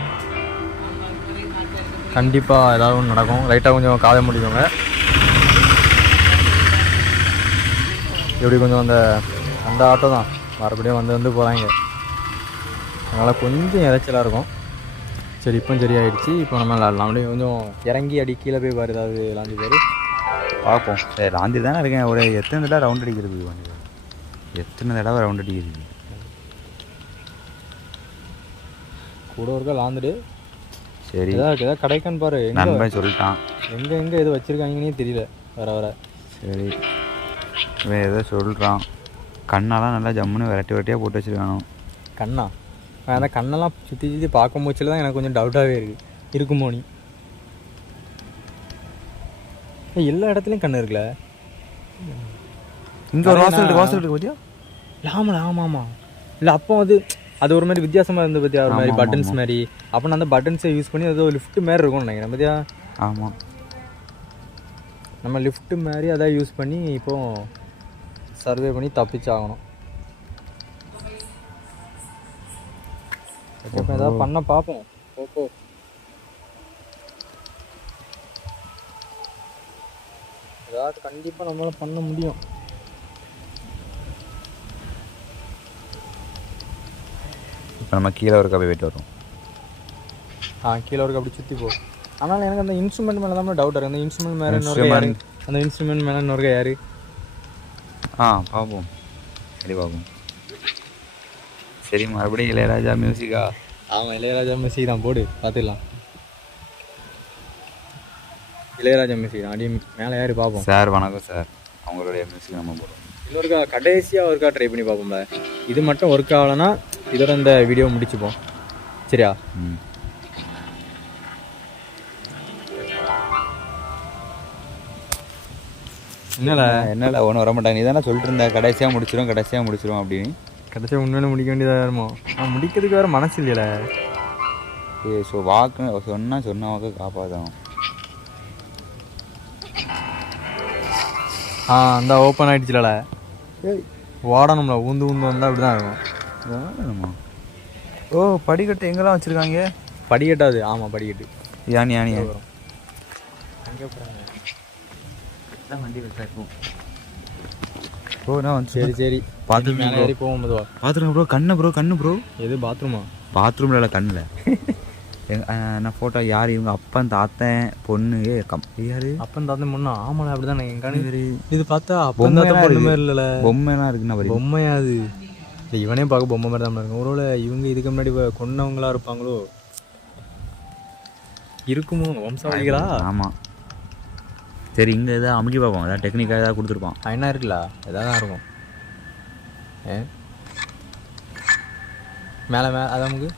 கண்டிப்பாக ஏதாவது ஒன்று நடக்கும். லைட்டாக கொஞ்சம் காய முடியுங்க. இப்படி கொஞ்சம் அந்த ஆட்டோ தான் மறுபடியும் வந்து போகிறாங்க. அதனால் கொஞ்சம் இறைச்சலாக இருக்கும். சரி இப்போ சரியாயிடுச்சு. இப்போ நம்ம விளாட்லாம். அப்படியே கொஞ்சம் இறங்கி அடி கீழே போய் பாரு, ஏதாவது லாஞ்சி பாரு பார்ப்போம். சரி லாந்தி தானே இருக்கேன். ஒரு எத்தனை தடவை ரவுண்ட் அடிக்கிறது வண்டி? எத்தனை தடவை ரவுண்ட் அடிக்கிறது? கூட ஒருக்கா லாந்துடு. சரி ஏதாவது கிடைக்கான்னு பாரு. நண்பன் சொல்லிட்டான். எங்கே எது வச்சுருக்காங்கன்னே தெரியல வர வர. சரி இவன் ஏதோ சொல்கிறான். கண்ணெல்லாம் நல்லா ஜம்முன்னு வெரைட்டியாக போட்டு வச்சுருக்கானோ. கண்ணா? அந்த கண்ணெல்லாம் சுற்றி சுற்றி பார்க்கும் போச்சில் தான் எனக்கு கொஞ்சம் டவுட்டாகவே இருக்குமோ நீ. எல்லா இடத்துலையும் கண்ணு இருக்குல்ல. இங்கே ஒரு வாசல் இருக்கு பார்த்தியா? ஆமாம் ஆமாம். இல்லை அப்போ அது ஒரு மாதிரி வித்தியாசமாக இருந்தது பார்த்தியா, ஒரு மாதிரி பட்டன்ஸ் மாதிரி. அப்போ நான் அந்த பட்டன்ஸை யூஸ் பண்ணி அது ஒரு லிஃப்ட் மாதிரி இருக்கும்னு நினைக்கிறேன் பார்த்தியா. ஆமாம், நம்ம லிஃப்ட்டு மாதிரி அதான் யூஸ் பண்ணி இப்போது சர்வே பண்ணி தப்பிச்சாகணும். இப்போ ஏதாவது பண்ண பார்ப்போம். ஓப்போ ஏதாவது கண்டிப்பாக நம்மளால் பண்ண முடியும். இப்போ நம்ம கீழே ஒரு கபை போயிட்டு வரோம். கீழே ஒரு அப்படி சுற்றி போ. ஆனால் எனக்கு அந்த இன்ஸ்ட்ருமெண்ட் மேலே தான் டவுட் இருக்குது. அந்த இன்ஸ்ட்ருமெண்ட் மேலே அந்த இன்ஸ்ட்ருமெண்ட் மேலே இன்னொரு யார்? பார்ப்போம். சரி பார்ப்போம். சரி மறுபடியும் இளையராஜா மியூசிக்கா? ஆமாம் இளையராஜா மியூசிக் தான், போடு பார்த்துக்கலாம். இளையராஜா மியூசிக் தான். அடி மேலே யார் பார்ப்போம். சார் வணக்கம் சார், அவங்களுடைய மியூசிக் நம்ம போடுவோம். இன்னொருக்கா கடைசியாக ஒருக்கா ட்ரை பண்ணி பார்ப்போம்ல. இது மட்டும் ஒர்க் ஆகலைன்னா இதோட இந்த வீடியோ முடிச்சுப்போம். சரியா? என்னல ஒன்றும் வர மாட்டாங்க. நீ தானே சொல்லிட்டு இருந்த கடைசியாக முடிச்சிடும் அப்படின்னு. கடைசியாக உண்மையில முடிக்க வேண்டியதாக இருமோ? முடிக்கிறதுக்கு வேறு மனசு இல்லையில. ஸோ வாக்கு சொன்ன வாக்கு காப்பாற்றணும். அந்த ஓப்பன் ஆகிடுச்சுல. ஓடணும்ல, ஊந்து வந்தால் அப்படி தான் இருக்கும். ஓடணுமா? ஓ படிக்கட்டு எங்கெல்லாம் வச்சுருக்காங்க? படிக்கட்டாது. ஆமாம் படிக்கட்டு. யானி வரும் அங்கே போகிறாங்க. வண்டி வச்சிருக்கோம். ஓ நான் வந்து சரி பாத்ரூம் மேலே ஏறி போவோம். மெதுவா பாத்ரூம் ப்ரோ. கண்ணு ப்ரோ. எது பாத்ரூமா? பாத்ரூம்ல இல்லை கண்ணில். நான் ஃபோட்டோ யார்? இவங்க அப்பன் தாத்தன் பொண்ணு. யாரு அப்பன் தாத்தன் பொண்ணு? ஆமாம் அப்படி தானே. என் கண்ணு இது பார்த்தா அப்பன் தாத்தா பொண்ணு மாதிரி இல்லைல்ல. பொம்மைலாம் இருக்குன்னா பொம்மையாது இல்லை. இவனே பார்க்க பொம்மை மாதிரி தான் இருக்கும். ஒருவேளை இவங்க இதுக்கு முன்னாடி கொன்னவங்களா இருப்பாங்களோ? இருக்குமோ வம்சாவளிகளா? ஆமாம். சரி இங்கே எதாவது அமுக்கி பார்ப்போம். ஏதாவது டெக்னிக்காக ஏதாவது கொடுத்துருப்பான். என்ன இருக்குல்ல, எதாவது தான் இருக்கும். மேலே அதான் நமக்கு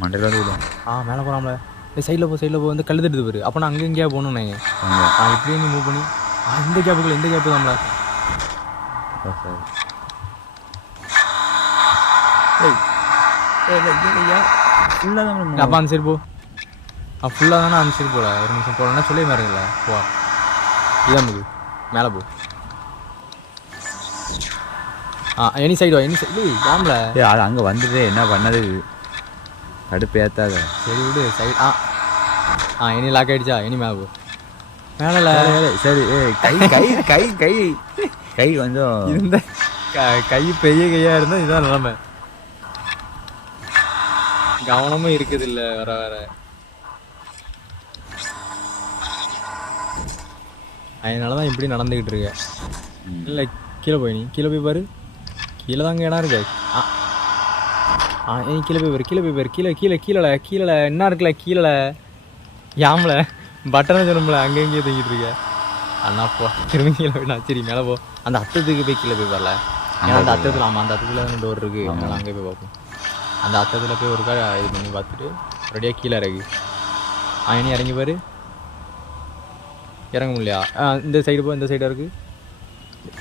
மண்டையில் வந்து விடுவோம். மேலே போகலாம்ல. சைடில் போ வந்து கல் தடுத்து போயிரு. அப்போ நான் அங்கே எங்கேயா போகணும். நான் இப்படியே நீ மூவ் பண்ணி இந்த கேப்பு தான்ல. அப்போ அந்த சைடு போ. ஃபுல்லாக தானே அந்த சைடு போகல. ஒரு நிமிஷம் போகலன்னா சொல்லி மாறுங்கல்ல. போ இதான் நமக்கு மேலே போ. எனி சைடு ஏம்ல அது அங்கே வந்துட்டு என்ன பண்ணது அடுப்பு ஏற்றாத. சரி விடு. சைடு எனி லாக் ஆகிடுச்சா? எனி மேலே போ. மேலே சரி. கை கொஞ்சம் இருந்த கை பெரிய கையாக இருந்தால் இதுதான் நிலைமை. கவனமும் இருக்குது இல்லை வர அதனால தான் இப்படி நடந்துக்கிட்டு இருக்க. இல்லை கீழே போய் பாரு. கீழே தாங்க இடம் இருக்கு. நீ கீழே போய் பாரு. கீழே என்ன இருக்குல்ல கீழே. யாமல பட்டனை சொல்லணும்ல, அங்கே எங்கேயே தூங்கிட்டு இருக்க. அண்ணா போ திரும்பி கீழே போயிடா. சரி மேலே போ. அந்த அத்தத்துக்கு போய் கீழே போய் வரல. ஏன்னா அந்த அத்தத்தில் அந்த அத்தத்தில் டோர் இருக்குது. அதனால் அங்கே போய் பார்ப்போம். அந்த அத்தத்தில் போய் ஒருக்கா இது பண்ணி பார்த்துட்டு ரெடியாக கீழே இறங்கி இனி இறங்கி பாரு. இறங்க முடியலையா? இந்த சைடு போ. இந்த சைடாக இருக்குது.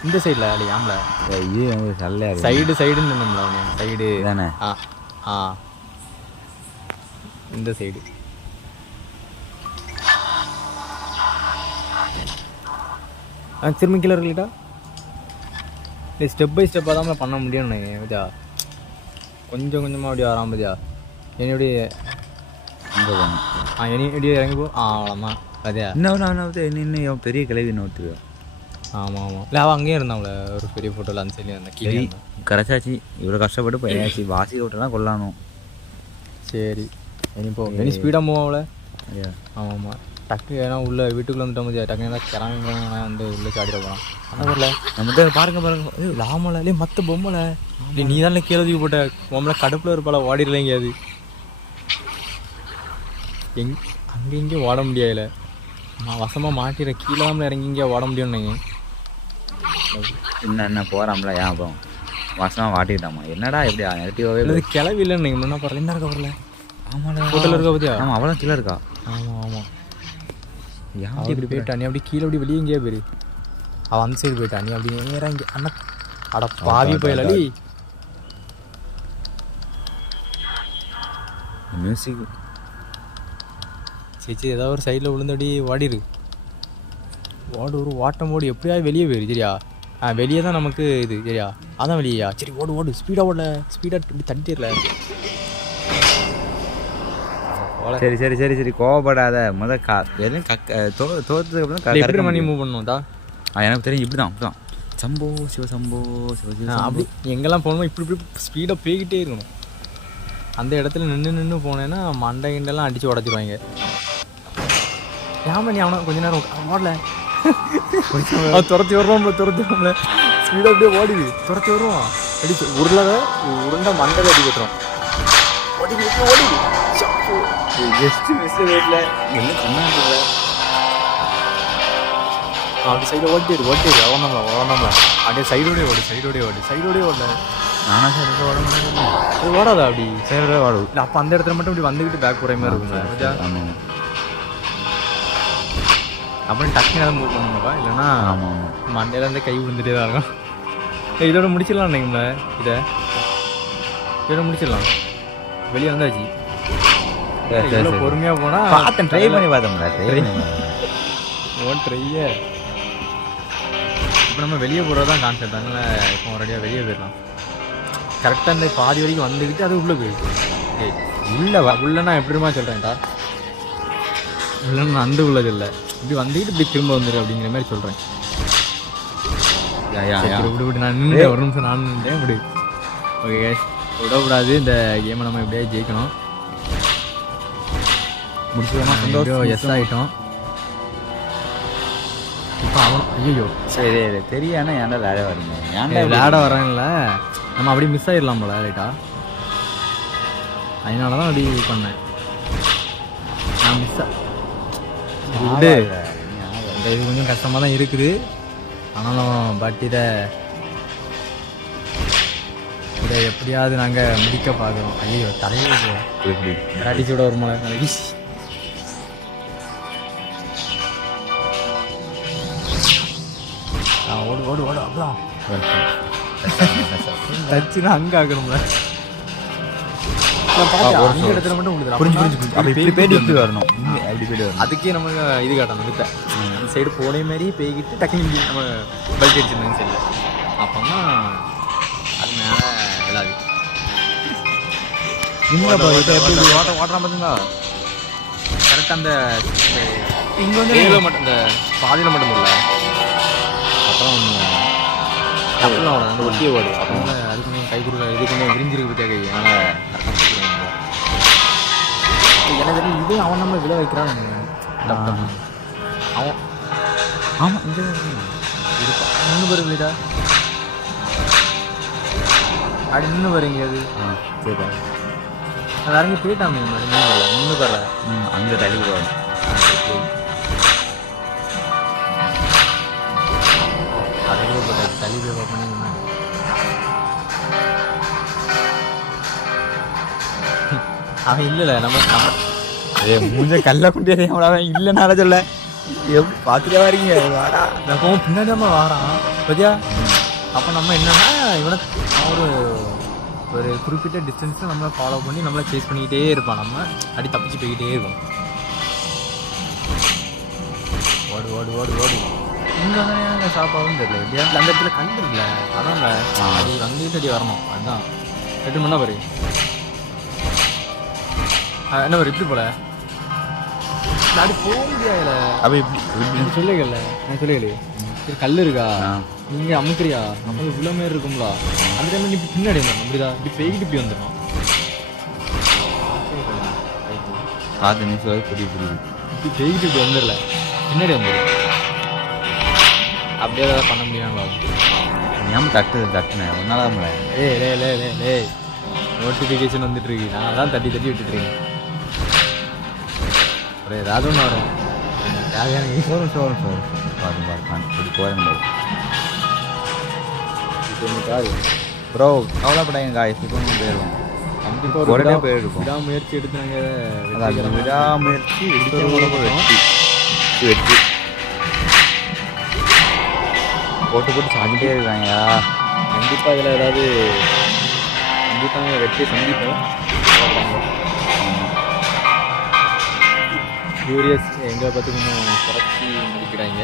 இந்த சைடில் இல்லை ஆம்ல சைடுன்னு சொன்னோம்ல அவனே. சைடு தானே. இந்த சைடு திரும்ப கீழே இருக்கலட்டா. இல்லை ஸ்டெப் பை ஸ்டெப்பாக தான் பண்ண முடியும்னு விஜா. கொஞ்சம் கொஞ்சமாக அப்படியே வராமதியா. என்னுடைய இங்கே போகணும். எப்படியே இறங்கி போ. அவ்வளோதான் அதே. இன்னும் பெரிய கிளவி நோட்டுவேன். ஆமாம் இல்லை அவள் அங்கேயே இருந்தாங்களே ஒரு பெரிய ஃபோட்டோவில் அந்த சைட்லேயே இருந்தா. கீழே கரைச்சாச்சு. இவ்வளோ கஷ்டப்பட்டு போயாச்சு. வாசி விட்டெல்லாம் கொள்ளணும். சரி இனி போ இனி ஸ்பீடாக போவாங்கள. ஐயா ஆமாம் ஆமாம் டக்கு ஏன்னா உள்ள வீட்டுக்குள்ளே வந்துட்டோம் போது டக்கு ஏதாவது கிளம்பி வந்து உள்ளே சாடிட போகலாம். ஆனால் வரல நம்ம பாருங்க பாருங்க. லாமலே மற்ற பொம்மலை நீ தானே கீழே தூக்கி போட்ட பொம்மலை கடுப்பில் இருப்பால ஓடிடல எங்கேயாவது அங்கே இங்கேயும் ஓட முடியாதுல. நான் வசமாக மாட்டிடுறேன் கீழே இறங்கி இங்கே ஓட முடியும்னுங்க. என்ன போகிறாம்ல ஏன் அப்புறம் வசமாக வாட்டிக்கிட்டாமா என்னடா எப்படி நெகட்டிவாகவே இல்லை கிளவி இல்லைன்னு நீங்கள் முன்னா பாருங்க என்ன இருக்கா வரல. ஆமாம் ஹோட்டலில் இருக்கா பத்தியா. ஆமாம் அவ்வளோ கீழே இருக்கா. ஆமாம் ஆமாம் ஏன் இப்படி போயிட்டா நீ அப்படி கீழே அப்படி வெளியே எங்கேயா போயிரு. அவன் அந்த சைடு போயிட்டா நீ அப்படி நேராக இங்கே அண்ணா அட பாவி போயிடலி. மியூசிக் சரி ஏதாவது ஒரு சைடில் விழுந்தபடி ஓடிடு. ஓடு ஒரு ஓட்டம் ஓடு எப்படியாவது வெளியே போயிரு சரியா. வெளியே தான் நமக்கு இது சரியா. அதான் வெளியா சரி ஓடு ஓடு ஸ்பீடாக ஓடல ஸ்பீடாக இப்படி தட்டிடல. சரி சரி சரி சரி கோவப்படாத எதுவும் தோற்றதுக்கு அப்புறம் எப்படி மணி மூவ் பண்ணுவோம்டா. எனக்கு தெரியும் இப்படி தான் சம்போ சிவசம்போ சிவசிவ அப்படி எங்கெல்லாம் போகணுமோ இப்படி இப்படி ஸ்பீடாக போய்கிட்டே இருக்கணும். அந்த இடத்துல நின்று போனேன்னா மண்டை கிண்டெல்லாம் அடித்து உடச்சிடுவாங்க. ஏன் நீ அவனை கொஞ்ச நேரம் ஓடல துரத்தி வருவான் ஸ்பீடாக அப்படியே ஓடிது துரத்தி வருவான் அடிச்சு உருண்டை மண்டை அடி கட்டுறோம். ஓடிது ஜஸ்ட் மிஸ் வீட்டில் எல்லாம் சொன்னாங்க. அப்படி சைடில் ஓட்டிடு ஓடணும்ல அப்படியே சைடோடய ஓடல. நானும் சைடில் ஓட முடியாது ஓடாதா அப்படி சைடில் ஓடும். இல்லை அப்போ அந்த இடத்துல மட்டும் இப்படி வந்துக்கிட்டு பேக் போகிற மாதிரி இருக்குங்க. ஆமாம் அப்புறம் டக்குனு அதை மூவ் பண்ணணுமாக்கா இல்லைன்னா ஆமாம் மண்டையில இருந்து கை விழுந்துட்டே தான் இருக்கும். இதோட முடிச்சிடலாம் நீங்கள இதோட முடிச்சிடலாம். வெளியே வந்தாச்சு பொறுமையாக போனால் பார்த்தேன் ட்ரை பண்ணி பார்த்தோம்ல ட்ரைய. இப்போ நம்ம வெளியே போகிறது தான் கான்செப்ட். அதனால் இப்போ ரெடியாக வெளியே போயிடலாம். கரெக்டாக இந்த பாதி வரைக்கும் வந்துக்கிட்டு அது உள்ளே போயிருக்கு. உள்ளனா எப்படிமா சொல்கிறேன்டா உள்ளன்னா அந்த உள்ளது இல்லை இப்படி வந்துக்கிட்டு இப்படி திரும்ப வந்துடு அப்படிங்கிற மாதிரி சொல்கிறேன். இப்படி நான் நின்று ஒரு நிமிஷம் நான் நின்றேன் இப்படி. ஓகே கேஷ் விடக்கூடாது. இந்த கேமை நம்ம எப்படியாவது ஜெயிக்கணும். முடிச்சுக்கணும். எஸ் ஆகிட்டோம். இப்போ அவன் ஐயோ சரி தெரியானா ஏன்டா விளையாட வரீங்க ஏன்டா விளையாட வரேன்ல நம்ம அப்படி மிஸ் ஆகிடலாம் போல ரைட்டா. அதனால தான் அப்படி பண்ணேன் நான் மிஸ் விடு. இது கொஞ்சம் கஷ்டமாக தான் இருக்குது. ஆனாலும் பட் இதை எப்படியாவது நாங்கள் முடிக்க பார்க்குறோம். ஐயோ தலையில் அடிச்சோட ஒரு மலை நாளைக்கு. ஓடு அப்புறம் டச்சுனா அங்கே ஆகணும்ல. இடத்துல மட்டும் வரணும். அதுக்கே நம்ம இது காட்டணும் வித்த அந்த சைடு போனே மாதிரி போய்கிட்டு டக்குனு நம்ம பல்க் அடிச்சிருந்தேன்னு சரி. அப்போன்னா அது மேலே விழாது. ஓட்டுறான் பார்த்தீங்களா கரெக்டாக அந்த இங்கே வந்து மட்டும் இந்த பாதியில் மட்டும் இல்லை. அப்புறம் டப்புலாம் ஓட அந்த ஒட்டியே ஓடு. அப்புறம் அது கொஞ்சம் கை கொடுக்க இது கொஞ்சம் விரிஞ்சிருக்கு பற்றியா கை. அதனால் எனக்கு தெரியும் இதே அவன் நம்ம விழ வைக்கிறான் அவன். ஆமாம் இந்த நின்று பாரு இல்லைடா அப்படி நின்று வரீங்க. அது சரிப்பா அது இறங்கி போயிட்டாங்க நின்று பாரு அங்கே தள்ளி போவாங்க. தள்ளி போய் பண்ணி அவன் இல்லைல்ல நம்ம மூஞ்ச கல்ல கொண்டே அவன் இல்லைனால சொல்ல எப்படி பார்த்துட்டே வரீங்க. நம்ம பின்னாடி நம்ம வாரான் பத்தியா. அப்போ நம்ம என்னன்னா இவனை ஒரு குறிப்பிட்ட டிஸ்டன்ஸில் நம்மளை ஃபாலோ பண்ணி நம்மளை சேஸ் பண்ணிக்கிட்டே இருப்பான். நம்ம அடி தப்பிச்சு போய்கிட்டே இருக்கும். ஓடு இங்கே வந்து எனக்கு சாப்பாடும் தெரியல எப்படியா அந்த இடத்துல கல் இருக்குல்ல அதான் அது வந்துட்டு அடி வரணும். அதுதான் ரெண்டு மணி பாரு என்ன பாரு இப்படி போல அப்படி போக முடியாதுல. அப்போ இப்படி சொல்லுங்கல்ல நான் சொல்லலையே சரி கல் இருக்கா நீங்கள் அமுக்குறியா நம்மளுக்கு இவ்வளோ மாரி இருக்கும்ல அந்த டைம் இப்படி பின்னாடி வந்துடணும். அப்படிதான் இப்படி போய்கிட்டு இப்படி வந்துடணும். காற்று நியூஸ் புரியுது ஜெயிக்கிட்டு இப்படி வந்துடல பின்னாடி வந்துடு அப்படியே ஏதாவது பண்ண முடியாங்களா ஏன் தட்டுனேன் ஒன்னால ஏய் நோட்டிஃபிகேஷன் வந்துட்டு இருக்கு நான் அதான் தட்டி விட்டுட்டுருக்கேன் அப்புறம் ஏதாவது ஒன்று வரும் தேவையான இப்படி போகிறேன் ப்ரோ கவலைப்படாங்க காய்ஸ் இப்போ போயிடுவோம் கண்டிப்பாக உடனே போயிருக்கும் விடாமுயற்சி எடுத்து நாங்கள் விடாமுயற்சி வெற்றி போட்டு சாப்பிட்டே இருக்காங்க கண்டிப்பாக இதில் ஏதாவது கண்டிப்பாக வெற்றி சந்திப்போம் க்யூரியஸ் எங்களை பற்றி கொஞ்சம் குறைச்சி மதிக்கிறாங்க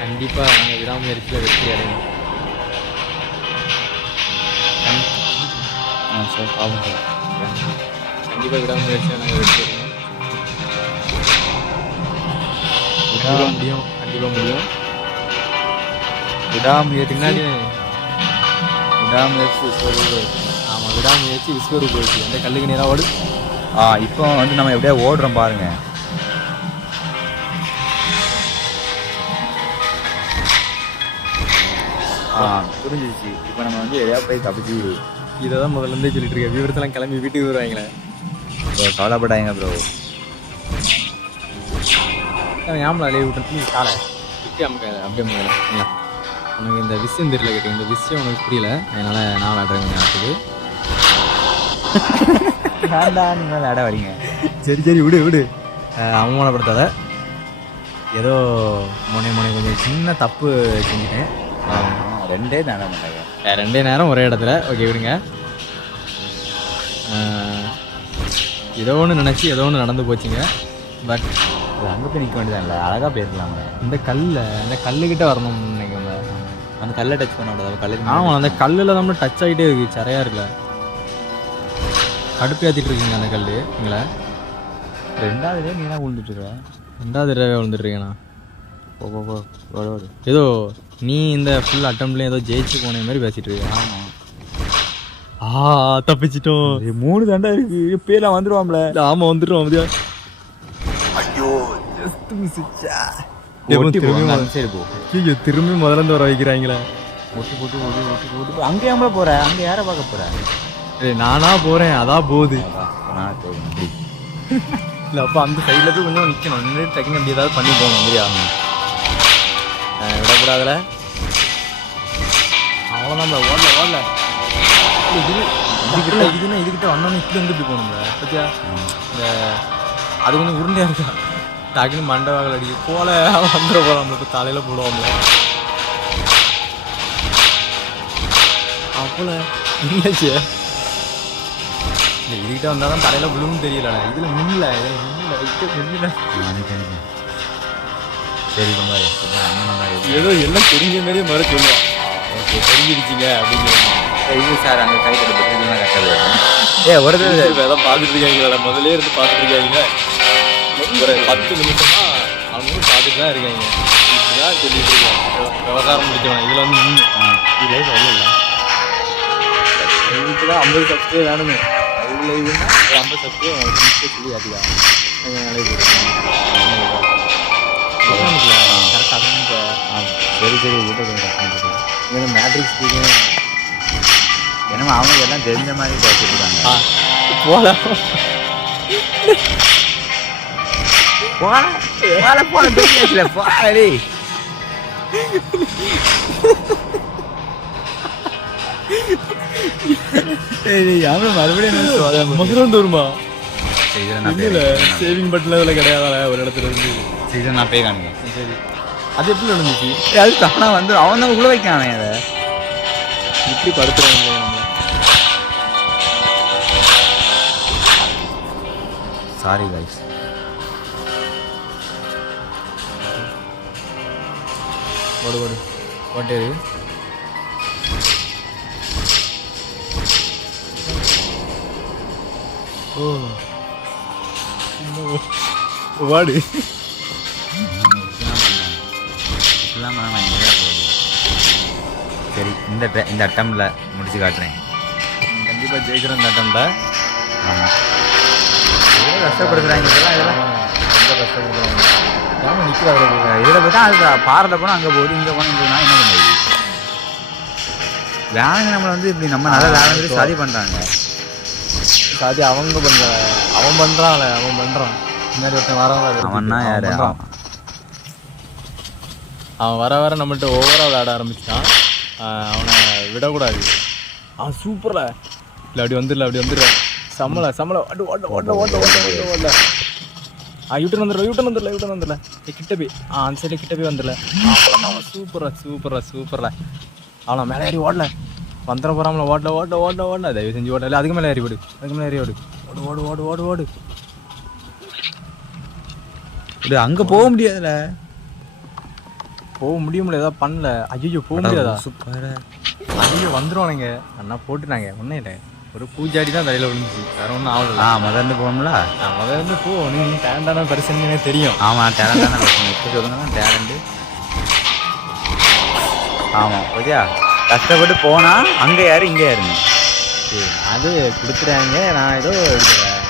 கண்டிப்பாக நாங்கள் விடாமுயற்சியில் வெற்றி அடைவோம் சார் ஆமாம் சார் கண்டிப்பாக விடாமுயற்சியாக நாங்கள் வெற்றி அடைவோம் கண்டிப்பாக முடியும் விடாமுயற்சி ஆமாம் விடாமுயற்சி விஸ்வரூப வெற்றி அந்த கல்லுக்கு நேராக ஓடு இப்போ வந்து நம்ம எப்படியா ஓடுறோம் பாருங்க புரிஞ்சிருச்சு இப்போ நம்ம வந்து எதையா போய் தப்பிச்சு இதை தான் முதல்லேருந்தே சொல்லிட்டு இருக்கேன் விவரத்தெல்லாம் கிளம்பி வீட்டுக்கு வருவாங்களே கவலைப்படாங்க ப்ரோ ஞாபகம் அலைய விட்டுறது காலை விட்டு நமக்கு அப்படியே முடியல உனக்கு இந்த விஷயம் தெரியல கேட்டேன் இந்த விஷயம் உனக்கு புரியல அதனால் நான் விளையாடுறேன் நேரத்துக்கு நீங்கள் விளையாட வரீங்க சரி விடு அவமானப்படுத்தாத ஏதோ முனை கொஞ்சம் சின்ன தப்பு செஞ்சுட்டேன் ரெண்டே நேரம் மாட்டாங்க 2 நேரம் ஒரே இடத்துல ஓகே விடுங்க ஏதோ ஒன்று நினச்சி ஏதோ ஒன்று நடந்து போச்சுங்க பட் அங்கே போய் நிற்க வேண்டியதான் இல்லை அழகாக பேசலாங்க அந்த கல்லுக்கிட்ட வரணும்னு நினைக்கிறேன் அந்த கல்லை டச் பண்ண விடாது கல்லுக்கு ஆமாம் அந்த கல்லில் தான் டச் ஆகிட்டே இருக்குது சரியா இருக்குல்ல கடுப்பு ஏற்றிட்டு இருக்கீங்க அந்த கல் எங்களை 2வது நீ தான் விழுந்துட்டுருக்க 2வது தடவை விழுந்துட்டுருக்கேண்ணா போ ஏதோ நீ இந்த ஃபுல் அட்டம்ப்லேயும் ஏதோ ஜெயிச்சு போன மாதிரி பேசிட்டு இருக்க ஆமாம் தப்பிச்சிட்டோம் 3 தண்டை இருக்கு பேர்லாம் வந்துடுவாம்ல ஆமாம் வந்துடுவோம் அப்படியா ஐயோ ஜஸ்ட் மிஸ்ஸா திரும்பி முதல்ல இருந்து வர வைக்கிறாங்களே போட்டு அங்கே ஏன் போற அங்கே யாரை பார்க்க போற நானா போறேன் அதான் போகுது இல்லை இல்லை அப்போ அந்த சைடில் போய் கொஞ்சம் நிற்கணும் நின்று டக்குன்னு அப்படி ஏதாவது பண்ணி போகணும் இல்லையா விடக்கூடாதுல அவ்வளோதான் ஓடல இதுக்கிட்ட வந்தோன்னு இப்படி வந்து இப்படி போகணும்ல பத்தியா இந்த அது கொஞ்சம் உருண்டையாக இருக்கா டக்குன்னு மண்டை வாகல் அடிக்க போல வந்துட போகிறாம்ல இப்போ தலையில் போடுவோம்ல அப்போல இல்லைச்சு இல்லை இதுக்கிட்ட வந்தால் தான் தலையில் விழுவும் தெரியல இதில் மின்னல சரி ஏதோ எல்லாம் தெரிஞ்ச மாதிரியே மறு சொல்லுவான் ஓகே தெரிஞ்சிருச்சிங்க அப்படிங்கிற சார் அங்கே கை கட்டுறது கட்டது ஒரு எல்லாம் பார்த்துட்டு இருக்காங்களா முதல்ல இருந்து பார்த்துட்டு இருக்காங்க ஒரு 10 நிமிஷமா அவங்க பார்த்துட்டு தான் இருக்காங்க இப்படிதான் சொல்லிட்டு இருக்காங்க விவகாரம் முடிச்சவன் இதில் வந்து இது லைஃப் வரல இதுக்கு தான் 50 சப்ஸ்கிரைப் வேணுமே அது லைவ்னா 50 சப்ஸ்கிரைப் சொல்லி ஆட்டிக்கலாம் கரெக்டாக சரி வீட்டை மேட்ரிக்ஸ் ஏன்னா அவங்க எல்லாம் தெரிஞ்ச மாதிரி பேசிட்டுருக்காங்க போகலாம் போடி மறுபடியும் மதுரை வருமா சேவிங் பட்டில் கிடையாதா ஒரு இடத்துல இருந்து நான் போய் காணுங்க சரி அது எப்படி நடந்துச்சு அது தானா வந்து அவன் தான் உள்ள வைக்கானே அதை இப்படி படுத்துறாங்க சாரி கைஸ் ஓடு ஓட்டேரு வாடு சரி இந்த அட்டம்ல முடிச்சு காட்டுறேன் கண்டிப்பாக ஜெயிக்கிறேன் இந்த அட்டம்ல ஆமாம் கஷ்டப்படுத்துறாங்க இதெல்லாம் ரொம்ப கஷ்டப்படுறாங்க. ஏன் நிற்கிறாங்க இதில் போய் தான் அது பாறையில் போனால் அங்கே போகுது, இங்கே போனால் இங்கே என்ன பண்ணுறது? வேலைங்க நம்மளை வந்து இப்படி நம்ம நல்லா வேலை சதி பண்ணுறாங்க. சாதி அவங்க பண்ணுற அவன் பண்ணுறான்ல, அவன் பண்ணுறான். முன்னாடி ஒருத்தன் வரவங்க அவன்னா யார்? அவன் வர வர நம்மள்ட்ட ஓவராக விளையாட ஆரம்பிச்சிட்டான். அவனை விடக்கூடாது. அவன் சூப்பரில் இல்லை அப்படி வந்துடல சம்மலை ஓட்ட ஓட்ட ஓட்ட ஓட்ட ஓட்ட ஓட்ட ஓட்ட யூட்டன் வந்துடல கிட்ட போய் அந்த சைடில் கிட்ட போய் வந்துடல. அவன் சூப்பரா அவனை மேலே ஏறி ஓடல, வந்துட போகிறாமல ஓடல தயவு செஞ்சு ஓடல. அதுக்கு மேலே ஏறி ஓடு ஓடு இது அங்கே போக முடியாதுல்ல. போக முடியும்ல, ஏதாவது பண்ணல. ஐயோ போக முடியாதா? சூப்பர். ஐயோ வந்துடுவானுங்க அண்ணா போட்டுட்டாங்க. ஒன்றும் இல்லை, ஒரு பூஜாடி தான் தலையில் விழுந்துச்சு, வேற ஒன்றும் ஆகல. முதல்ல போகணும்ல, முதல்ல போ. நீ டேலண்டான பர்சன்னு தெரியும். ஆமாம் டேலண்டான பர்சன். இப்போ சொல்லுங்கன்னா டேலண்ட்டு. ஆமாம் ஓகே. கஷ்டப்பட்டு போனால் அங்கே யாரு இங்கே யாருங்க சரி அது கொடுத்துறாங்க. நான் ஏதோ எடுக்கிறேன்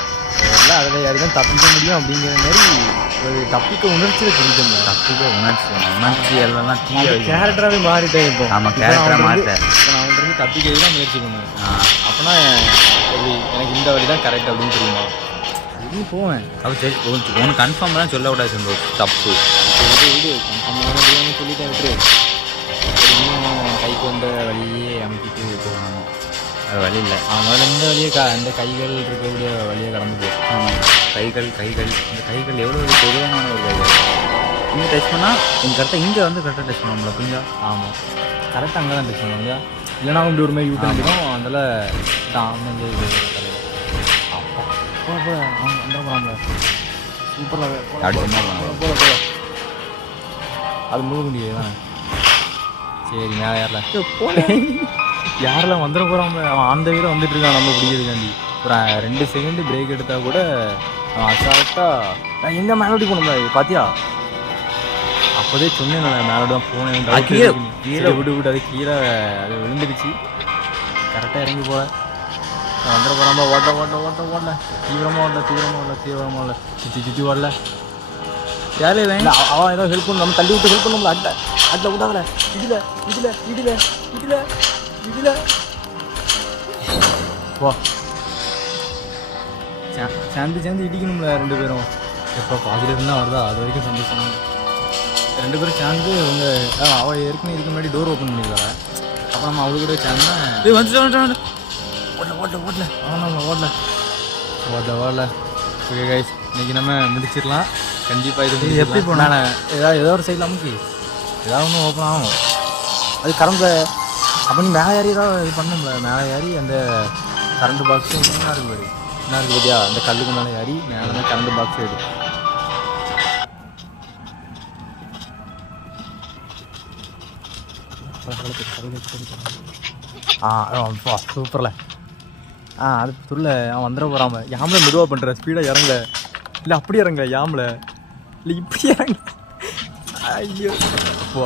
எல்லாம் அதில் யாரு தான் தப்பிக்க முடியும் அப்படிங்கிற மாதிரி ஒரு தப்பிக்க உணர்ச்சியில் தெரிவித்தேன். தப்பிக்க உணர்ச்சி எல்லாம் கேரக்டராகவே மாறிட்டேன் இப்போ. ஆமாம் கேரக்டராக மாறிட்டேன். இப்போ நான் வந்து தப்பிக்க தான் முயற்சி பண்ணுவேன். அப்போனா எப்படி எனக்கு இந்த வழி தான் கரெக்ட் அப்படின்னு தெரியுமா? அப்படின்னு போவேன். அப்போ சரி ஒன்று கன்ஃபார்ம்லாம் சொல்லக்கூடாது சந்தோஷ், தப்பு. விடு கன்ஃபார்ம் சொல்லிட்டேன் விட்டுரு. இன்னும் கைக்கு வந்த வழியே அமைக்கிட்டு போகணும். அது வழி இல்லை. முதல்ல இந்த வழியே அந்த கைகள் இருக்கக்கூடிய வழியை கடந்து போகும். ஆமாம் கைகள் இந்த கைகள் எவ்வளோ ஒரு பொதுவான ஒரு கைகள். இங்கே டச் பண்ணால் இங்கே கரெக்டாக இங்கே வந்து கரெக்டாக டச் பண்ணோம்ல அப்படிங்களா? ஆமாம் கரெக்டாக அங்கே தான் டச் பண்ணுவாங்க. இல்லைனா இப்படி ஒரு மாதிரி யூட்டன் அடிக்கும். அதில் தான் வந்து போகலாம்ல சூப்பராக போல அது முழு முடியாது தான். சரி மேலே யாரெல்லாம் வந்துட போகிறாங்க. அவன் அந்த வீட வந்துட்டு இருக்கான் நம்ம பிடிக்கிறதுக்காண்டி. ஒரு 2 செகண்டு பிரேக் எடுத்தால் கூட அவன் அசால்ட்டாக நான் எங்கே மேலோடி போகணும்ல பார்த்தியா? அப்போதே சொன்னேன் நான் மேலோடி தான் போனேன். கீழே விடு அது கீழே அது விழுந்துடுச்சு. கரெக்டாக இறங்கி போகிறேன். வந்துட போகிறாம ஓடல தீவிரமாக ஓடல சுற்றி ஓடல. யாரே வேணும் அவன் ஏதோ ஹெல்ப் பண்ணணும். நம்ம தள்ளி விட்டு ஹெல்ப் பண்ணோம்ல. அட்டில் விட்டாங்கல. இதில் வா சேர்ந்து இடிக்கணும்ல 2 பேரும். எப்போ பாதியிலேருந்து தான் வருதா அது வரைக்கும் சந்தோஷம். 2 பேரும் சேர்ந்து அவங்க அவள் ஏற்கனவே இதுக்கு முன்னாடி டோர் ஓப்பன் பண்ணியிருக்காங்க. அப்புறம் நம்ம அவளு கூட சேர்ந்தேன். ஓடல ஓகே கைஸ், இன்னைக்கு நம்ம முடிச்சிடலாம் கண்டிப்பாக. இது எப்படி போனால் ஏதோ ஒரு சைடில் நமக்கு ஏதாவது ஒன்று ஓப்பன் ஆகும். அது கரண்ட் அப்போ நீ மேலே ஏறி தான் இது பண்ணும்ல. மேலே ஏறி அந்த கரண்ட் பாக்ஸு என்ன இருக்குது பாரு, என்ன இருக்குது பார்த்தியா? அந்த கல்லுக்கு மேலே ஏறி மேலே தான் கரண்ட் பாக்ஸ் எடு. சூப்பரில் அது துள்ள அவன் வந்துட போகிறாம. யாமலை மெதுவாக பண்ணுற ஸ்பீடாக இறங்க. இல்லை அப்படி இறங்க யாமலை, இல்லை இப்படி இறங்க. ஐயோ போ.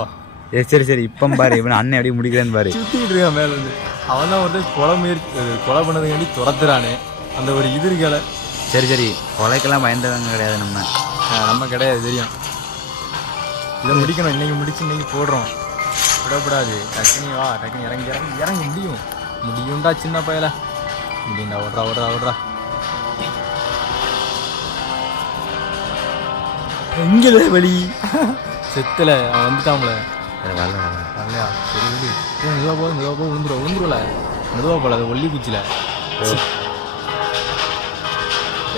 சரி இப்போ பாரு இவன் அண்ணன் எப்படி முடிக்கிறேன்னு பாரு. சுற்றிக்கிட்டு இருக்கான் மேலே இருந்து. அவன் தான் வந்து கொலை பண்ணதுக்காண்டி துரத்துறானே அந்த ஒரு இது இருக்கலை. சரி கொலைக்கெல்லாம் பயந்தவங்க கிடையாது நம்ம கிடையாது தெரியும். இதை முடிக்கணும். இன்றைக்கி முடிச்சு இன்றைக்கி போடுறோம், விடக்கூடாது. டக்குனு இறங்கி முடியும்டா சின்ன பயல. முடியும்டா ஓடுறா எங்கே வழி செத்துல அவன் வந்துட்டான்ல. வரலையா? சரி விடு. மெதுவாக போ விழுந்துருவல. மெதுவாக போல அது ஒல்லி குச்சியில்.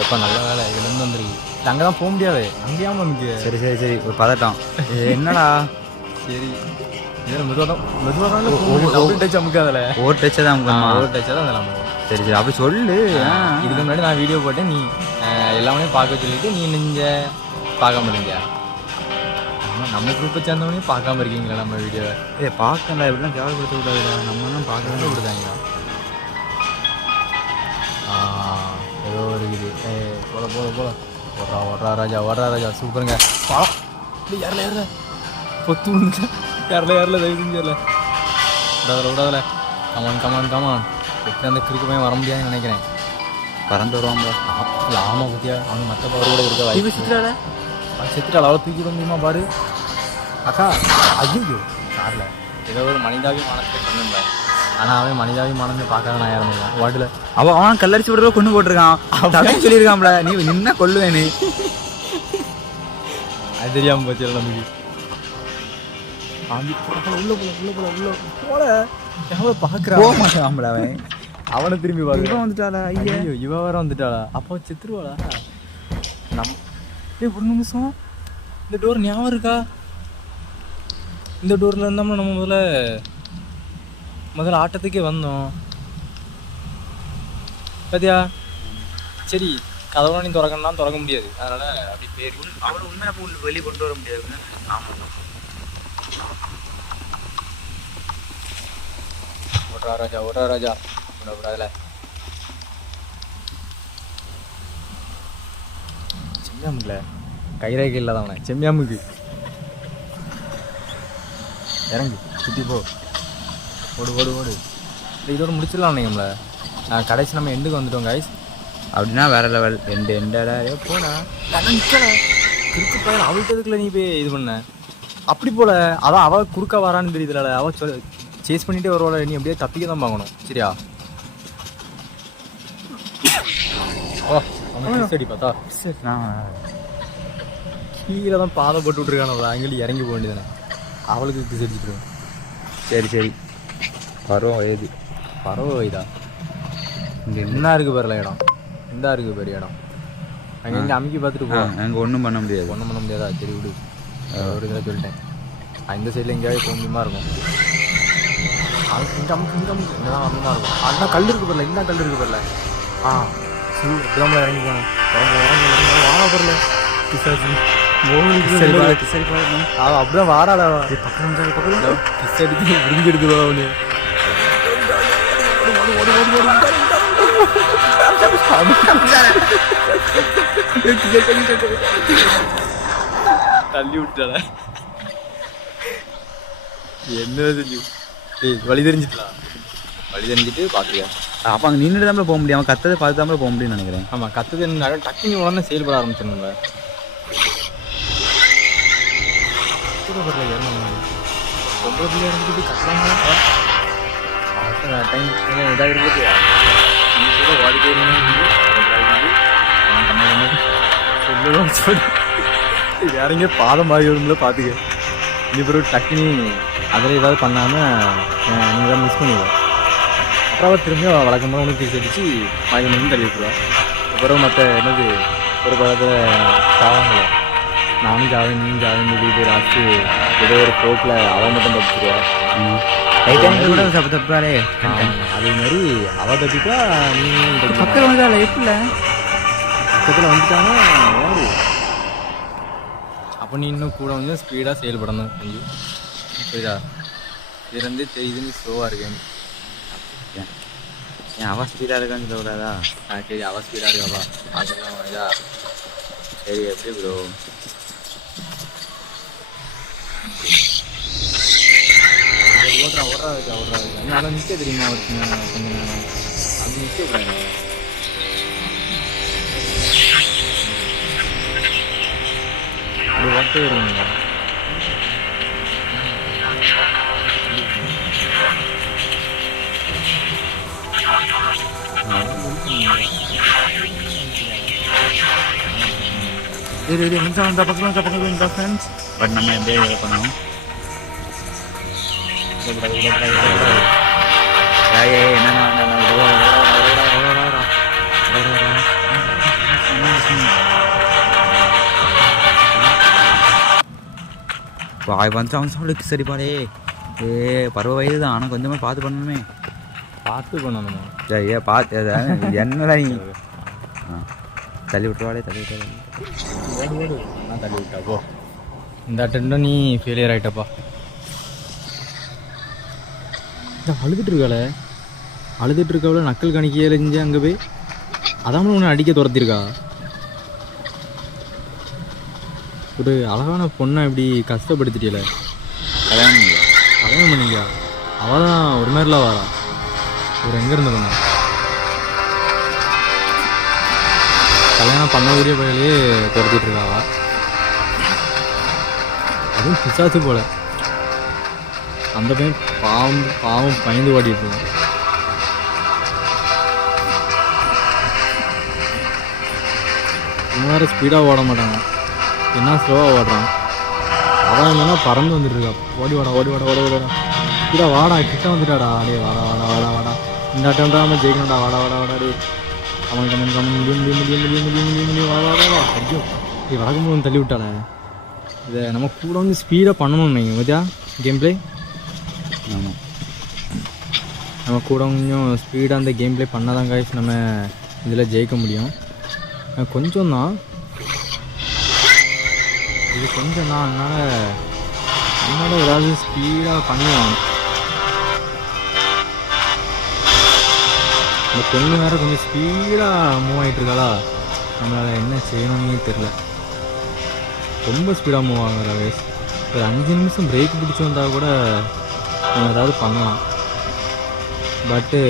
எப்போ நல்ல வேலை இதுலேருந்து வந்துருக்கு. அங்கே தான் போக முடியாது, அங்கேயாம நமக்கு. சரி ஒரு பதட்டம் என்னடா. சரி இதில் மெதுவாக தான் டச் அமுக்காதில். ஒரு டச்சை தான் அதில் சரி அப்படி சொல்லு. இதுக்கு முன்னாடி நான் வீடியோ போட்டேன், நீ எல்லாமே பார்க்க சொல்லிவிட்டு நீ நீங்கள் பார்க்காம இருந்தீங்க. நம்ம குரூப்பை சேர்ந்தவனையும் பார்க்காம இருக்கீங்களா நம்ம வீடியோவை? பார்க்கல எப்படிலாம் கேவலப்படுத்த விடாதுடா. நம்ம தான் பார்க்கவே விடுதாங்களா? ஏதோ இருக்குது. போல ஓடுறா ராஜா சூப்பருங்க. யாரில் பொத்து யாரில் தயவு செஞ்சு விடாதில்ல. கமான் எப்படி அந்த கிறுக்கு பையன் வர முடியாதுன்னு நினைக்கிறேன். பறந்து வருவாங்க. அப்போ ஆமாம் பத்தியா அவங்க மற்ற பவர் கூட இருக்க வாய்ப்பு செத்துட்டாடா செத்துட்டாள் அவளை தூக்கி விட முடியுமா பாரு அக்கா ஐயோ காரில் ஏதோ ஒரு மனிதாபிமானத்தை சொன்னேன் ஆனால் அவன் மனிதாபிமானத்தை பார்க்காத நான் இறந்துருக்கான் வாட்டில் அவன் கல்லடிச்சு விடுறத கொண்டு போட்டிருக்கான் அப்படின்னு சொல்லியிருக்கான்ல நீ நின்னா கொல்லுவேனு அது தெரியாமல் போச்சு நமக்கு உள்ள பார்க்குறான் போக மாட்டான் அவன் அவனை திரும்பி பாரு இவன் வந்துட்டாளா ஐயா ஐயோ இவ வேற வந்துட்டாளா அப்போ செத்துருவாளா ஒரு நிமிஷம் இந்த டோர் ஞாபகம் இருக்கா இந்த டோரில் இருந்தாமல் நம்ம முதல்ல ஆட்டத்துக்கே வந்தோம் பாத்தியா சரி கதவுலாம் நீ திறக்கணும்னா திறக்க முடியாது அதனால அப்படி பேர் அவனை உண்மையை உங்களுக்கு வெளியே கொண்டு வர முடியாது ஆமாம் ஓட்டா ராஜா விடாதுல செம்மியாமுக்குல கைரேகை இல்லாத அவனை செம்மியாமுக்கு இறங்கு சுற்றி போ ஓடு இதோட முடிச்சிடலாம் நம்மள நான் கடைசி நம்ம எண்டுக்கு வந்துட்டோம் கைஸ் அப்படின்னா வேற லெவல் எண்டடா போனா நிற்கல குறுக்கு பையன் அவள்கிட்ட இருக்குல்ல நீ போய் இது பண்ண அப்படி போல அதான் அவள் குறுக்க வரான்னு தெரியுதுல அவள் சேஸ் பண்ணிட்டே வருவாள் நீ அப்படியே தப்பிக்க தான் பார்க்கணும் சரியா ஓ அடி பார்த்தா கீழே தான் பாதை போட்டு விட்ருக்கான அங்கே இறங்கி போக வேண்டியதானே அவளுக்கு கிஸ் அடிச்சுட்டுருவேன் சரி பருவம் வயது வயதா இங்கே என்ன இருக்குது பாருல இடம் இந்த இருக்குது பெரிய இடம் அங்கே இங்கே அமைக்கி பார்த்துட்டு போ அங்கே ஒன்றும் பண்ண முடியாதா சரி விடு ஒரு இதில் சொல்லிட்டேன் இந்த சைடில் எங்கேயாவது கொஞ்சமாக இருக்கும் அது இங்கே தான் வரணுமா இருக்கும் அதுதான் கல் இருக்கு பாருல இன்னும் கல் இருக்கு பாருல இப்பதான் இறங்கி போனேன் வாழ பாருல கிசாச்சு அப்படிதான் வாராடா பக்கம் கிஸ் அடிச்சு விரிஞ்சு எடுத்து அவனு தள்ளி விட்டால என்ன செஞ்சு வழி தெரிஞ்சிட்டலாம் வழி தெரிஞ்சுட்டு பார்த்துக்க அப்போ அங்கே நின்று தான் போக முடியும் அவன் கத்ததை பார்த்து தான் போக முடியும்னு நினைக்கிறேன் ஆமாம் கத்தது என்ன டக்குனு உடனே செயல்பட ஆரம்பிச்சிடணும் ரொம்ப பிள்ளையா இருந்துட்டு கஷ்டமா டைம் இதாக இருக்குது வேற எங்கேயோ பாதம் மாறி வரும்ல பார்த்துக்க இனி பிறகு டக்குனி அதில் ஏதாவது பண்ணாமல் நீங்கள் தான் மிஸ் பண்ணிடுவோம் அப்புறம் திரும்பி வழக்கமாக ஒன்று தீர்த்து அடித்து மயக்கம் தள்ளி விட்டுருவா அப்புறம் மற்ற என்னது ஒரு பக்கத்தில் சாவாங்களோ நானும் ஜாவேன் நீயும் ஜாவேன் சொல்லிட்டு லாஸ்ட்டு ஏதோ ஒரு போக்கில் அவன் மட்டும் தப்பிச்சிருவா கூட தப்பாரே அதே மாதிரி அவள் தப்பிப்பா நீ பக்கம் வந்தால எப்படில பக்கத்தில் வந்துட்டானா அப்போ நீ இன்னும் கூட கொஞ்சம் ஸ்பீடாக செயல்படணும் கொஞ்சம் புரியுதா இதுலேருந்து தெரியுதுன்னு ஸ்லோவாக இருக்கேன் ஏன் அவள் ஸ்பீடாக இருக்கான்னு சொல்லக்கூடாதா சரி அவள் ஸ்பீடாக இருக்காப்பா அதெல்லாம் இதா சரி எப்படி ப்ரோ ஓடுறா இருக்கா நீ அதை நிற்க தெரியுமா கொஞ்சம் அது நிற்க கூடாது அது ஓட்டே வருவீங்க ஃப்ரெண்ட்ஸ் பட் நம்ம எப்படியே இது பண்ணுவோம் வாய் வந்து அவன் சொல்லுக்கு சரிப்பாடே பருவ வயது தான் ஆனால் கொஞ்சமாக பார்த்து பண்ணணுமே பார்த்து பண்ணணுமா சரியா பார்த்து என்னடா நீ தள்ளி விட்டுவாடே தள்ளி விட்டா போ இந்த அட்டெண்டும் நீ ஃபெயிலியர் ஆகிட்டப்பா இந்த அழுதுட்டு இருக்கவள நக்கல் கணிக்கையே செஞ்சு அங்கே போய் அதான் உன்னை அடிக்க துரத்திருக்கா ஒரு அழகான பொண்ணை இப்படி கஷ்டப்படுத்திட்டியல கல்யாணம் பண்ணிக்கா அவள் தான் ஒரு மாதிரிலாம் வாரா ஒரு எங்கே இருந்து பண்ண கல்யாணம் பண்ண வீடியோ பயிலே துரத்திட்டு இருக்காவா. அதுவும் பிசாச்சு போல. அந்த பையன் பாவம் பயந்து ஓடிட்டு இருக்கான். இன்னும் வேறு ஸ்பீடாக ஓட மாட்டாங்க, என்ன ஸ்லோவாக ஓடுறான். அவன் என்னன்னா பறந்து வந்துட்டு இருக்கா. ஓடி வாடா ஸ்பீடாக வாடா, கிட்ட வந்துட்டாடா. அடே வாடா இந்த அட்டம் தான் அவன் ஜெயிக்கணும்டா. வாடா டே. கமன் முடியும் வா. ஐயோ வழக்கம்போது தள்ளி விட்டாளே. இதை நம்ம கூட வந்து ஸ்பீடாக பண்ணணும்னு நீங்கள் மதியா கேம் பிளே. ஆமாம், நம்ம கூட கொஞ்சம் ஸ்பீடாக அந்த கேம் பிளே பண்ணால் தான் காய்ச்சி நம்ம இதில் ஜெயிக்க முடியும். கொஞ்சம் தான் இது, கொஞ்சம் தான். அதனால் ஏதாவது ஸ்பீடாக பண்ணுவாங்க. இந்த பொண்ணு வேறு கொஞ்சம் ஸ்பீடாக மூவ் ஆகிட்டு இருக்காளா. நம்மளால் என்ன செய்யணும்னே தெரில. ரொம்ப ஸ்பீடாக மூவ் ஆகுற வயசு. ஒரு 5 நிமிஷம் பிரேக் பிடிச்சி வந்தால் கூட நம்ம ஏதாவது பண்ணலாம். பட்டு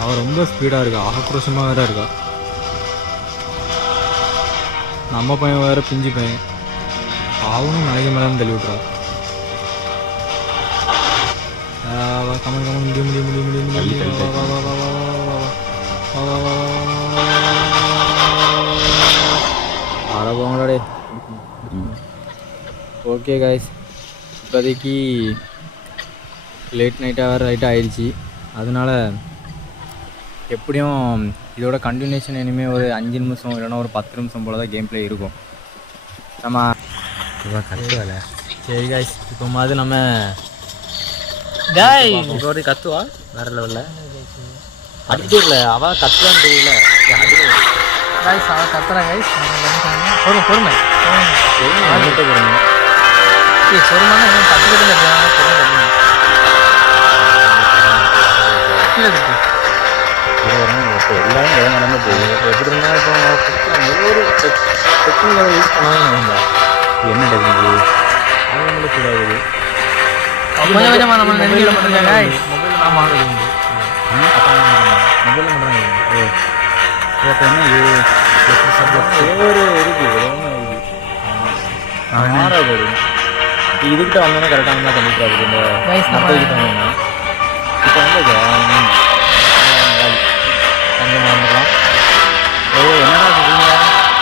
அவள் ரொம்ப ஸ்பீடாக இருக்கா, ஆக்ரோஷமாக வேறு இருக்கா. நம்ம பையன் வேறு பிஞ்சு பையன், அவனும் மலைக்கு மேலே தள்ளி விட்றா. கமன் முடியும். போங்கடே. ஓகே காய்ஸ், இப்போதைக்கு லேட் நைட்டாக வேறு லைட்டாக ஆயிடுச்சு. அதனால எப்படியும் இதோட கண்டினியூஷன் இனிமேல் ஒரு 5 நிமிஷம் இல்லைன்னா ஒரு 10 நிமிஷம் போல் தான் கேம் பிளே இருக்கும். நம்ம கத்துவால. சரி காய்ஸ், இப்போ மாதிரி நம்ம இப்போ கத்துவா வேற லெவலில் அடிக்கிட்டே இல்லை. அவள் கத்துவான்னு தெரியல. கைஸ் அவள் கத்துறா கைஸ். பொறுமை பொறுமை சொருமான கற்றுக்கிட்டு எல்லாரும் எதை நடந்து போகுது. எப்படி இருந்தாலும் இப்போ ஒரு டெக்னிக்கல் யூஸ் பண்ணாலும் என்ன டெக்னிக்கு அவங்களுக்கு கூடாது. கொஞ்சம் கொஞ்சமாக நம்ம நெருங்கில பண்ணுறாங்க. ஆமாம், மொபைலில் பண்ணுறாங்க. இப்போ என்ன ஒரு இருக்குது இதுக்கிட்ட வந்தோன்னா கரெக்டாக இருந்தால் பண்ணிட்டு இந்த கிட்ட வந்தோம்னா இப்போ வந்து கொஞ்சம் வந்துடலாம். என்னடா சொல்றீங்க?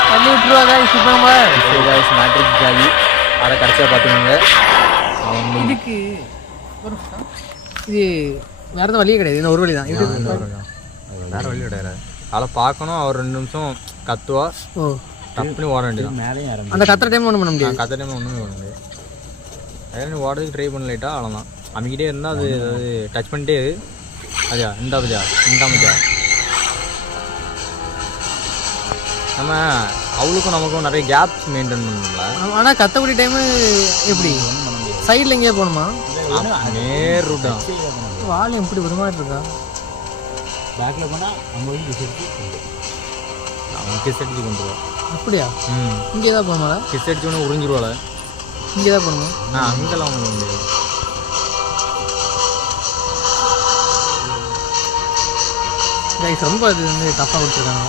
தள்ளி விட்டுருவா கைஸ். இப்போ நம்ம மேட்ரிக்ஸ் ஜாலி அதை கடைசியாக பார்த்துக்கோங்க. இதுக்கு இது வேறு எதுவும் வழியே கிடையாது. இன்னும் ஒரு வழி தான். இது வேறு வழி கிடையாது. அதை பார்க்கணும். அவர் 2 நிமிஷம் கத்துவா. டப்புன்னு ஓட வேண்டியது. மேலேயும் அந்த கத்துற டைம் ஒன்றும் பண்ண முடியாது. கத்துற டைம் ஒன்றுமே பண்ண முடியாது. அதே ஓடுறதுக்கு ட்ரை பண்ணலைட்டா அவ்வளோதான். அமைக்கிட்டே இருந்தால் அது அது டச் பண்ணிட்டே அதா இந்த மதியா நம்ம அவளுக்கும் நமக்கும் நிறைய கேப்ஸ் மெயின்டைன் பண்ணணும்ல. ஆனால் கத்தக்கூடிய டைமு எப்படி சைடில் எங்கேயா போகணுமா? நேர் ரூட் தான். வால் எப்படி ஒரு மாதிரி இருக்கா? பேக்கில் போனால் அவங்க வந்து கிஸ் அடிச்சு கொண்டு வா. அப்படியா? இங்கே தான் போகணுமா? கிஸ் அடிச்சோன்னு உறிஞ்சிருவாள். இங்கே தான் போகணுமா? அங்கெல்லாம் அவங்க முடியாது. கைஸ் ரொம்ப இது வந்து டஃப்பாக கொடுத்துருக்காங்க.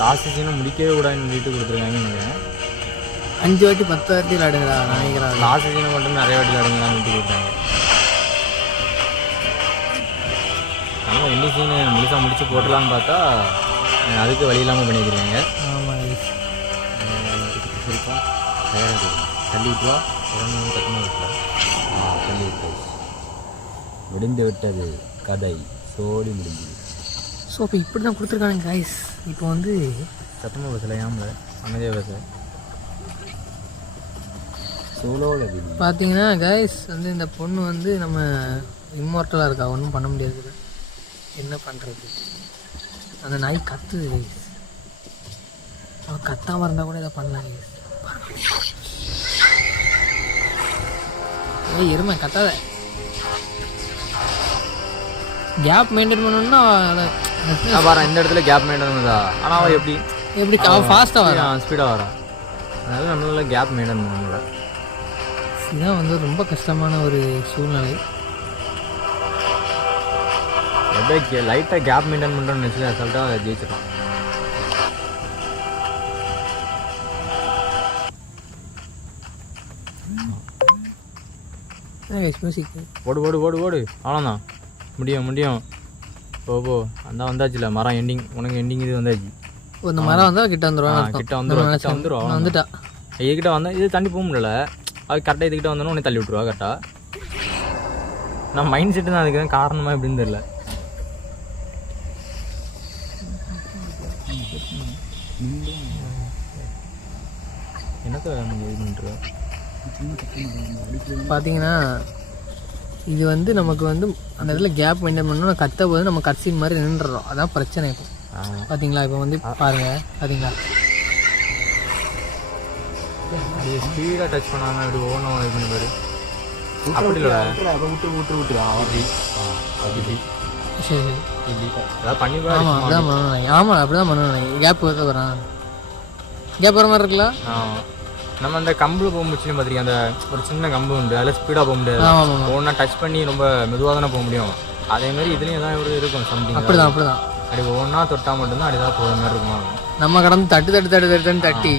லாஸ்ட் சீசனும் முடிக்கவே கூடாதுன்னு வீட்டு கொடுத்துருக்காங்கன்னு நினைக்கிறேன். 5 வாட்டி 10 வாட்டி விளையாடுங்களா நினைக்கிறேன். லாஸ்ட் சீசனை மட்டும் நிறைய வாட்டி விளையாடுங்களான்னு வீட்டு கொடுத்தாங்க. நம்ம எந்த சீனை முழுசாக முடிச்சு போட்டலான்னு பார்த்தா அதுக்கு வழி இல்லாமல் பண்ணியிருக்காங்க. ஆமாம் சரிப்பா தள்ளி விட்டுவா. தள்ளி விட்டு முடிந்து விட்டது கதை சோடி முடிஞ்சது. ஸோ இப்போ இப்படி தான் கொடுத்துருக்காங்க கைஸ். இப்போ வந்து சத்தமாக பேசல, ஏம்ல அமைதியாக பேச சோலோட பார்த்தீங்கன்னா கைஸ் வந்து இந்த பொண்ணு வந்து நம்ம இம்மார்ட்டலாக இருக்கா. ஒன்றும் பண்ண முடியாது. என்ன பண்ணுறது? அந்த நாய் கத்துது கைஸ். அவன் கத்தாமல் இருந்தால் கூட இதை பண்ணலாம் கைஸ். எருமை கத்தாத. கேப் மெயின்டைன் பண்ணணும்னா பாரு இந்த இடத்துல கேப் மெயின்டைன் பண்ணுதா. ஆனால் அவன் எப்படி அவன் ஃபாஸ்ட்டாக வரான், ஸ்பீடாக வரான். அதனால நம்மளால கேப் மெயின்டைன் பண்ண முடியல. இதுதான் வந்து ரொம்ப கஷ்டமான ஒரு சூழ்நிலை. அப்படியே லைட்டாக கேப் மெயின்டைன் பண்ணுறோன்னு நினச்சி அசால்ட்டாக ஜெயிச்சிடலாம். ஓடு ஓடு ஓடு ஓடு அவ்வளோதான். முடியும் போ அந்த வந்தாச்சுல மரம் எண்டிங். உனக்கு எண்டிங் இது வந்தாச்சு. இந்த மரம் வந்தால் கிட்ட வந்துடும் வந்துட்டா இதுக்கிட்ட வந்தால் இது தண்ணி போக முடியல. அது கரெக்டாக இதுக்கிட்ட வந்தோன்னா உன்னை தள்ளி விட்ருவா கரெக்டாக. நான் மைண்ட் செட்டு தான் அதுக்கு காரணமாக எப்படின்னு தெரியல. எனக்கு இது பண்ணுற பார்த்தீங்கன்னா இது வந்து நமக்கு வந்து அந்த இடத்துல கேப் மெயின்டைன் பண்ணணும். கத்த போது நம்ம கட்சின் மாதிரி நின்றுறோம். அதான் பிரச்சனை. இப்போ பார்த்தீங்களா, இப்போ வந்து பாருங்கள் பார்த்தீங்களா அது ஸ்பீடாக டச் பண்ணாமல் இப்படி ஒவ்வொன்றும் இது பண்ணி பாரு. அப்படி இல்லை விட்டு அப்படி சரி ஏதாவது பண்ணி ஆமாம் அப்படிதான் பண்ணணும். ஆமாம் அப்படி தான் பண்ணணும். கேப் வரான் கேப் வர மாதிரி இருக்குல்ல. நம்ம அந்த கம்பில் போக முடிச்சு பார்த்துருக்கேன். அந்த ஒரு சின்ன கம்பு உண்டு, அதில் ஸ்பீடாக போக முடியாது. ஒவ்வொன்றா டச் பண்ணி ரொம்ப மெதுவாக தானே போக முடியும். அதேமாதிரி இதுலேயும் தான் ஒரு இருக்கும் சம்திங். அப்படிதான் அப்படி ஒவ்வொன்றா தொட்டால் மட்டும்தான் அப்படிதான் போகிற மாதிரி இருக்குமா. நம்ம கடந்து தட்டி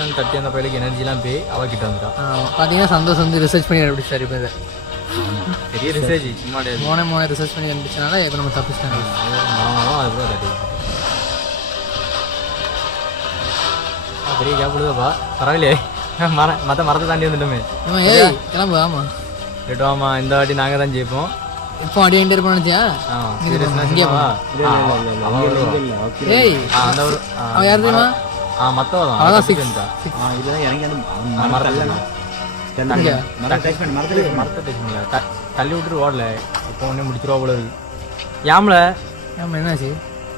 நான் தட்டி அந்த பையலுக்கு எனர்ஜிலாம் போய் அவகிட்ட வந்துட்டான். பார்த்தீங்கன்னா சந்தோஷம் வந்து ரிசர்ச் பண்ணி கண்டுபிடிச்சாரு. இப்போ பெரிய ரிசர்ச் சும்மா மோனே ரிசர்ச் பண்ணி கண்டுபிடிச்சனால இப்போ நம்ம தப்பிச்சிட்டாங்க. அது கூட தட்டி பெரிய கேப் விடுதாப்பா. பரவாயில்லையே, மற்ற மரத்தை தாண்டி வந்துட்டோமே. ஏய் கிளம்பு. ஆமாம் ரைட் வாமா, இந்த வாட்டி நாங்கள் தான் ஜெயிப்போம். இப்போ அடி வாங்கிட்டு இருப்போம் நினச்சியா? ஏய் அந்த ஒரு அவன் யார் தெரியுமா? மற்றவதான் அதான் மரத்தை தள்ளி விட்டுட்டு ஓடல. இப்போ ஒன்னே முடிச்சிருவா போல இருக்கு. ஏம்ல ஆமாம் என்னாச்சு?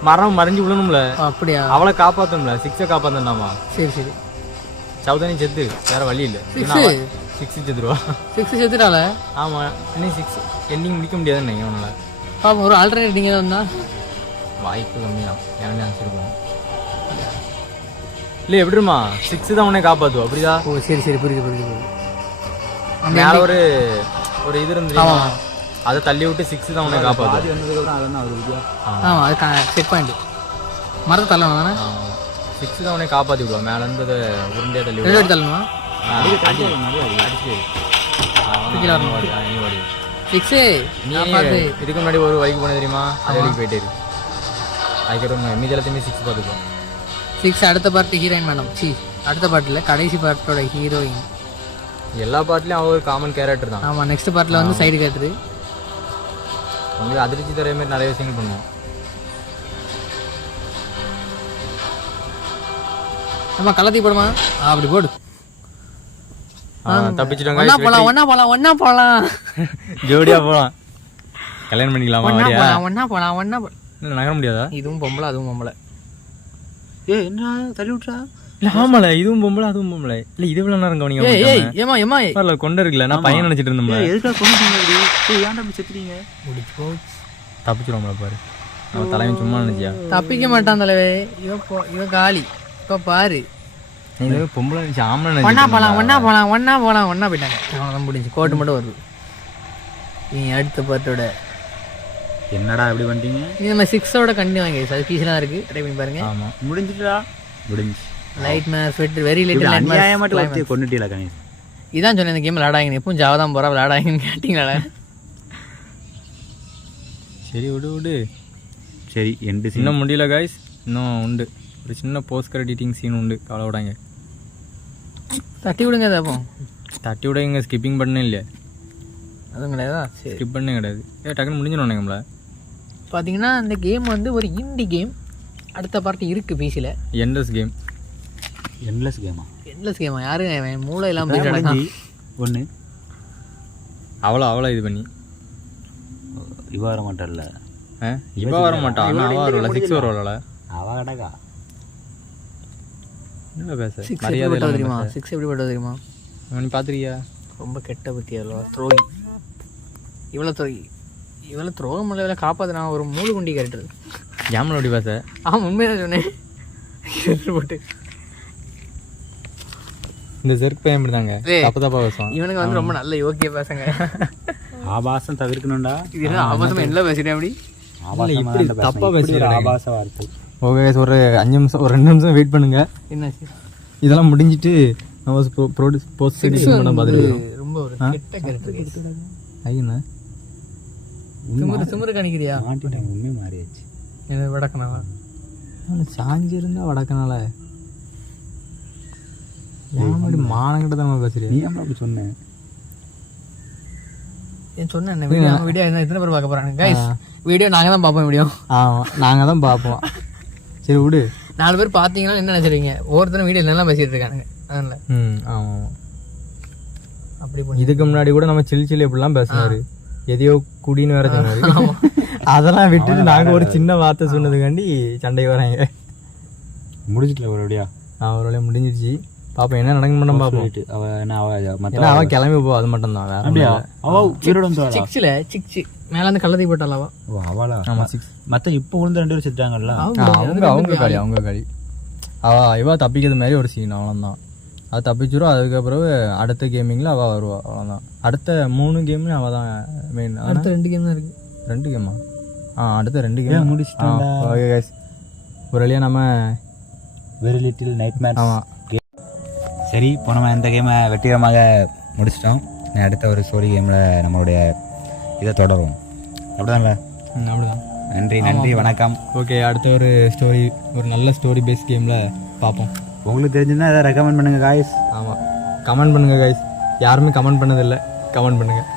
மரம் மறைஞ்சு விடணும்ல. அப்படியா? அவளை காப்பாற்றணும்ல. 6 காப்பாற்றணும்மா. சரி சௌதனி செத்து வேற வழி இல்லை. 6 செத்துருவா. 6 செத்துட்டால. ஆமாம், இன்னும் 6 எண்டிங் முடிக்க முடியாதுன்னு அவனால. பாப்பா ஒரு ஆல்டர்னேட் நீங்கள் வந்தா வாய்ப்பு கம்மியாக எனக்கு நினச்சிருக்கோம். இல்லை எப்படிமா 6 தான் உன்னை காப்பாற்றுவோம் அப்படிதா? ஓ சரி புரியுது. மேலே ஒரு இது இருந்து அதை தள்ளி விட்டு 6 தான் உன்னை காப்பாற்று. ஆமாம் அது செக் பாயிண்ட். மரத்தை தள்ளணும் தானே? 6 தான் உன்னை காப்பாற்றி விடுவோம். மேலே இருந்து உருண்டையாக தள்ளி விடுவோம். தள்ளணுமா? இதுக்கு முன்னாடி ஒரு வழிக்கு போன தெரியுமா? அது வழிக்கு போயிட்டே இருக்கு. அதுக்கப்புறம் மீதி எல்லாத்தையுமே 6 பார்த்துக்கோ. 6 அடுத்த பார்ட்டு ஹீரோயின் மேடம். அடுத்த பார்ட்டில் கடைசி பார்ட்டோட ஹீரோயின். எல்லா பார்ட்லையும் அவன் ஒரு காமன் கேரக்டர் தான். ஆமாம் நெக்ஸ்ட் பார்ட்டில் வந்து சைடு கேரக்டரு. உங்களுக்கு அதிர்ச்சி தர மாதிரி நிறைய விஷயங்கள் பண்ணுவோம். நம்ம கலத்தி போடுமா? அப்படி போடு. தப்பிச்சிட்டோங்க. ஒன்னா போலாம் ஜோடியா போலாம். கல்யாணம் பண்ணிக்கலாமா? ஒன்னா போலாம். நகர முடியாதா? இதுவும் பொம்பளை அதுவும் பொம்பளை. என்ன தள்ளி விட்டுறா? இல்ல ஆமால, இதுவும் பொம்பளை அதுவும் பொம்பளை. இல்ல இது இவ்வளவு நேரம் கவனிங்க. கொண்டு இருக்குல்ல, நான் பையன் நினைச்சிட்டு இருந்தேன். எதுக்காக கொண்டு செத்துறீங்க? தப்பிச்சிருவோம்ல பாரு. நம்ம தலைவன் சும்மா நினைச்சியா? தப்பிக்க மாட்டான் தலைவே. இவன் காலி. இப்ப பாரு பொம்பளை நினைச்சு ஆம்பளை ஒன்னா போயிட்டாங்க. அவன் முடிஞ்சு கோட்டு மட்டும் வருது. நீ அடுத்த பார்ட்டோட என்னடா எப்படி பண்ணிட்டீங்க? இது நம்ம 6ஓட கண்டினியூ வாங்கி அது பீஸ்லாம் இருக்கு. ட்ரை பண்ணி பாருங்க. ஆமா முடிஞ்சிட்டா. முடிஞ்சு லைட் மேர் ஃபிட் வெரி லிட்டில் லைட் மேர் மட்டும் கொன்னுட்டீல கணேஷ். இதான் சொன்னேன் இந்த கேம் விளையாடாங்க. எப்பவும் ஜாவா தான் போறா விளையாடாங்கன்னு கேட்டிங்களா? சரி விடு. சரி எண்டு இன்னும் முடியல காய்ஸ். இன்னும் உண்டு ஒரு சின்ன போஸ்ட் கிரெடிட்டிங் சீன் உண்டு. கவலை விடாங்க. தட்டி விடுங்க. அதை தட்டி விட இங்கே ஸ்கிப்பிங் பண்ணே இல்லையா? அதுவும் கிடையாதா? சரி ஸ்கிப் பண்ணே கிடையாது. டக்குன்னு முடிஞ்சிடும் நம்மள. பார்த்தீங்கன்னா இந்த கேம் வந்து ஒரு இண்டி கேம். அடுத்த பார்ட்டி இருக்குது பிசியில். Endless game. எண்ட்லெஸ் கேமா? யாருங்க மூளை இல்லாமல் ஒன்று அவ்வளோ இது பண்ணி இவ வர மாட்டாள்ல. இவ வர மாட்டான். அவள் வரல. 6 வரல. அவ கடக்கா என்ன பேச? 6 எப்படி தெரியுமா? 6 எப்படி பட்டது தெரியுமா? நீ பார்த்துருக்கியா? ரொம்ப கெட்ட பற்றி அவ்வளோ த்ரோகி. இவ்வளோ துரோகம் இல்லை காப்பாற்று. நான் ஒரு மூணு குண்டி கேரக்டர். ஏமல அப்படி பேச? உண்மையாக சொன்னேன். போட்டு இந்த செருக்கு பையன் இப்படிதாங்க தப்பா பேசுவான். இவனுக்கு வந்து ரொம்ப நல்ல யோக்கிய பேசுங்க. ஆபாசம் தவிர்க்கணும்டா. இது என்ன ஆபாசம் என்ன பேசுறேன்? அப்படி இப்படி தப்பாக பேசுகிறேன். ஆபாச வார்த்தை. ஓகே ஒரு 5 நிமிஷம் ஒரு 2 நிமிஷம் வெயிட் பண்ணுங்க. என்னாச்சு? இதெல்லாம் முடிஞ்சிட்டு நம்ம போஸ்ட் எடிஷன் பண்ண பார்த்துருக்கோம். ரொம்ப ஒரு கெட்ட கேரக்டர். ஐயண்ணா திமிரு கணிக்கிறியா? மாட்டிட்டாங்க, உண்மை மாறியாச்சு. இது வடக்கனாவா? சாஞ்சி இருந்தா வடக்கனால ஏன் மானங்கிட்ட தான் பேசுறீங்க? நீ ஏன் அப்படி சொன்ன? சொன்னேன் வீடியோ எத்தனை பேர் பார்க்க போறாங்க கைஸ்? வீடியோ நாங்க தான் பார்ப்போம். வீடியோ ஆமாம் நாங்கள் தான் பார்ப்போம். சரி விடு. 4 பேர் பார்த்தீங்கன்னா என்ன நினைச்சிருக்கீங்க? ஒவ்வொருத்தரும் வீடியோ நல்லா பேசிட்டு இருக்கானுங்க. அதனால ஆமாம். அப்படி பண்ணி இதுக்கு முன்னாடி கூட நம்ம சில்லு எப்படிலாம் பேசினாரு, எதையோ குடின்னு வேற சொன்னாரு. அதெல்லாம் விட்டுட்டு நாங்கள் ஒரு சின்ன வார்த்தை சொன்னதுக்காண்டி சண்டை வராங்க. முடிச்சிட்டு ஒரு வழியா ஒரு வழியாக முடிஞ்சிடுச்சு. பாப்போம் என்ன நடக்கும் பண்ண பாப்போம். அவன் கிளம்பி போ, அது மட்டும் தான். வேற சிக்ஸ் மேல இருந்து கள்ளத்தி போட்டாலவா? அவளா? ஆமா 6. மத்த இப்போ விழுந்து 2 பேர் செத்தாங்கல்ல. அவங்க களி இவா தப்பிக்கிறது மாதிரி ஒரு சீன், அவ்வளோதான். அது தப்பிச்சிடும். அதுக்கப்புறம் அடுத்த கேமிங்கில் அவள் வருவா, அவ்வளோதான். அடுத்த 3 கேம்லையும் அவள் தான் மெயின். அடுத்த 2 கேம் தான் இருக்கு. 2 கேமா? அடுத்த 2 கேம் முடிச்சிட்டோம். ஓகே கைஸ், ஒரு வழியாக நம்ம வெரி லிட்டில் நைட்மேர்ஸ். ஆமாம் சரி, இப்போ நம்ம இந்த கேமை வெற்றிகரமாக முடிச்சிட்டோம். அடுத்த ஒரு ஸ்டோரி கேமில் நம்மளுடைய இதை தொடரும். அப்படிதான்ல? அப்படிதான். நன்றி வணக்கம். ஓகே, அடுத்த ஒரு ஸ்டோரி, ஒரு நல்ல ஸ்டோரி பேஸ் கேமில் பார்ப்போம். உங்களுக்கு தெரிஞ்சுன்னா எதாவது ரெக்கமெண்ட் பண்ணுங்கள் காய்ஸ். ஆமாம், கமெண்ட் பண்ணுங்கள் காய்ஸ். யாருமே கமெண்ட் பண்ணதில்லை, கமெண்ட் பண்ணுங்கள்.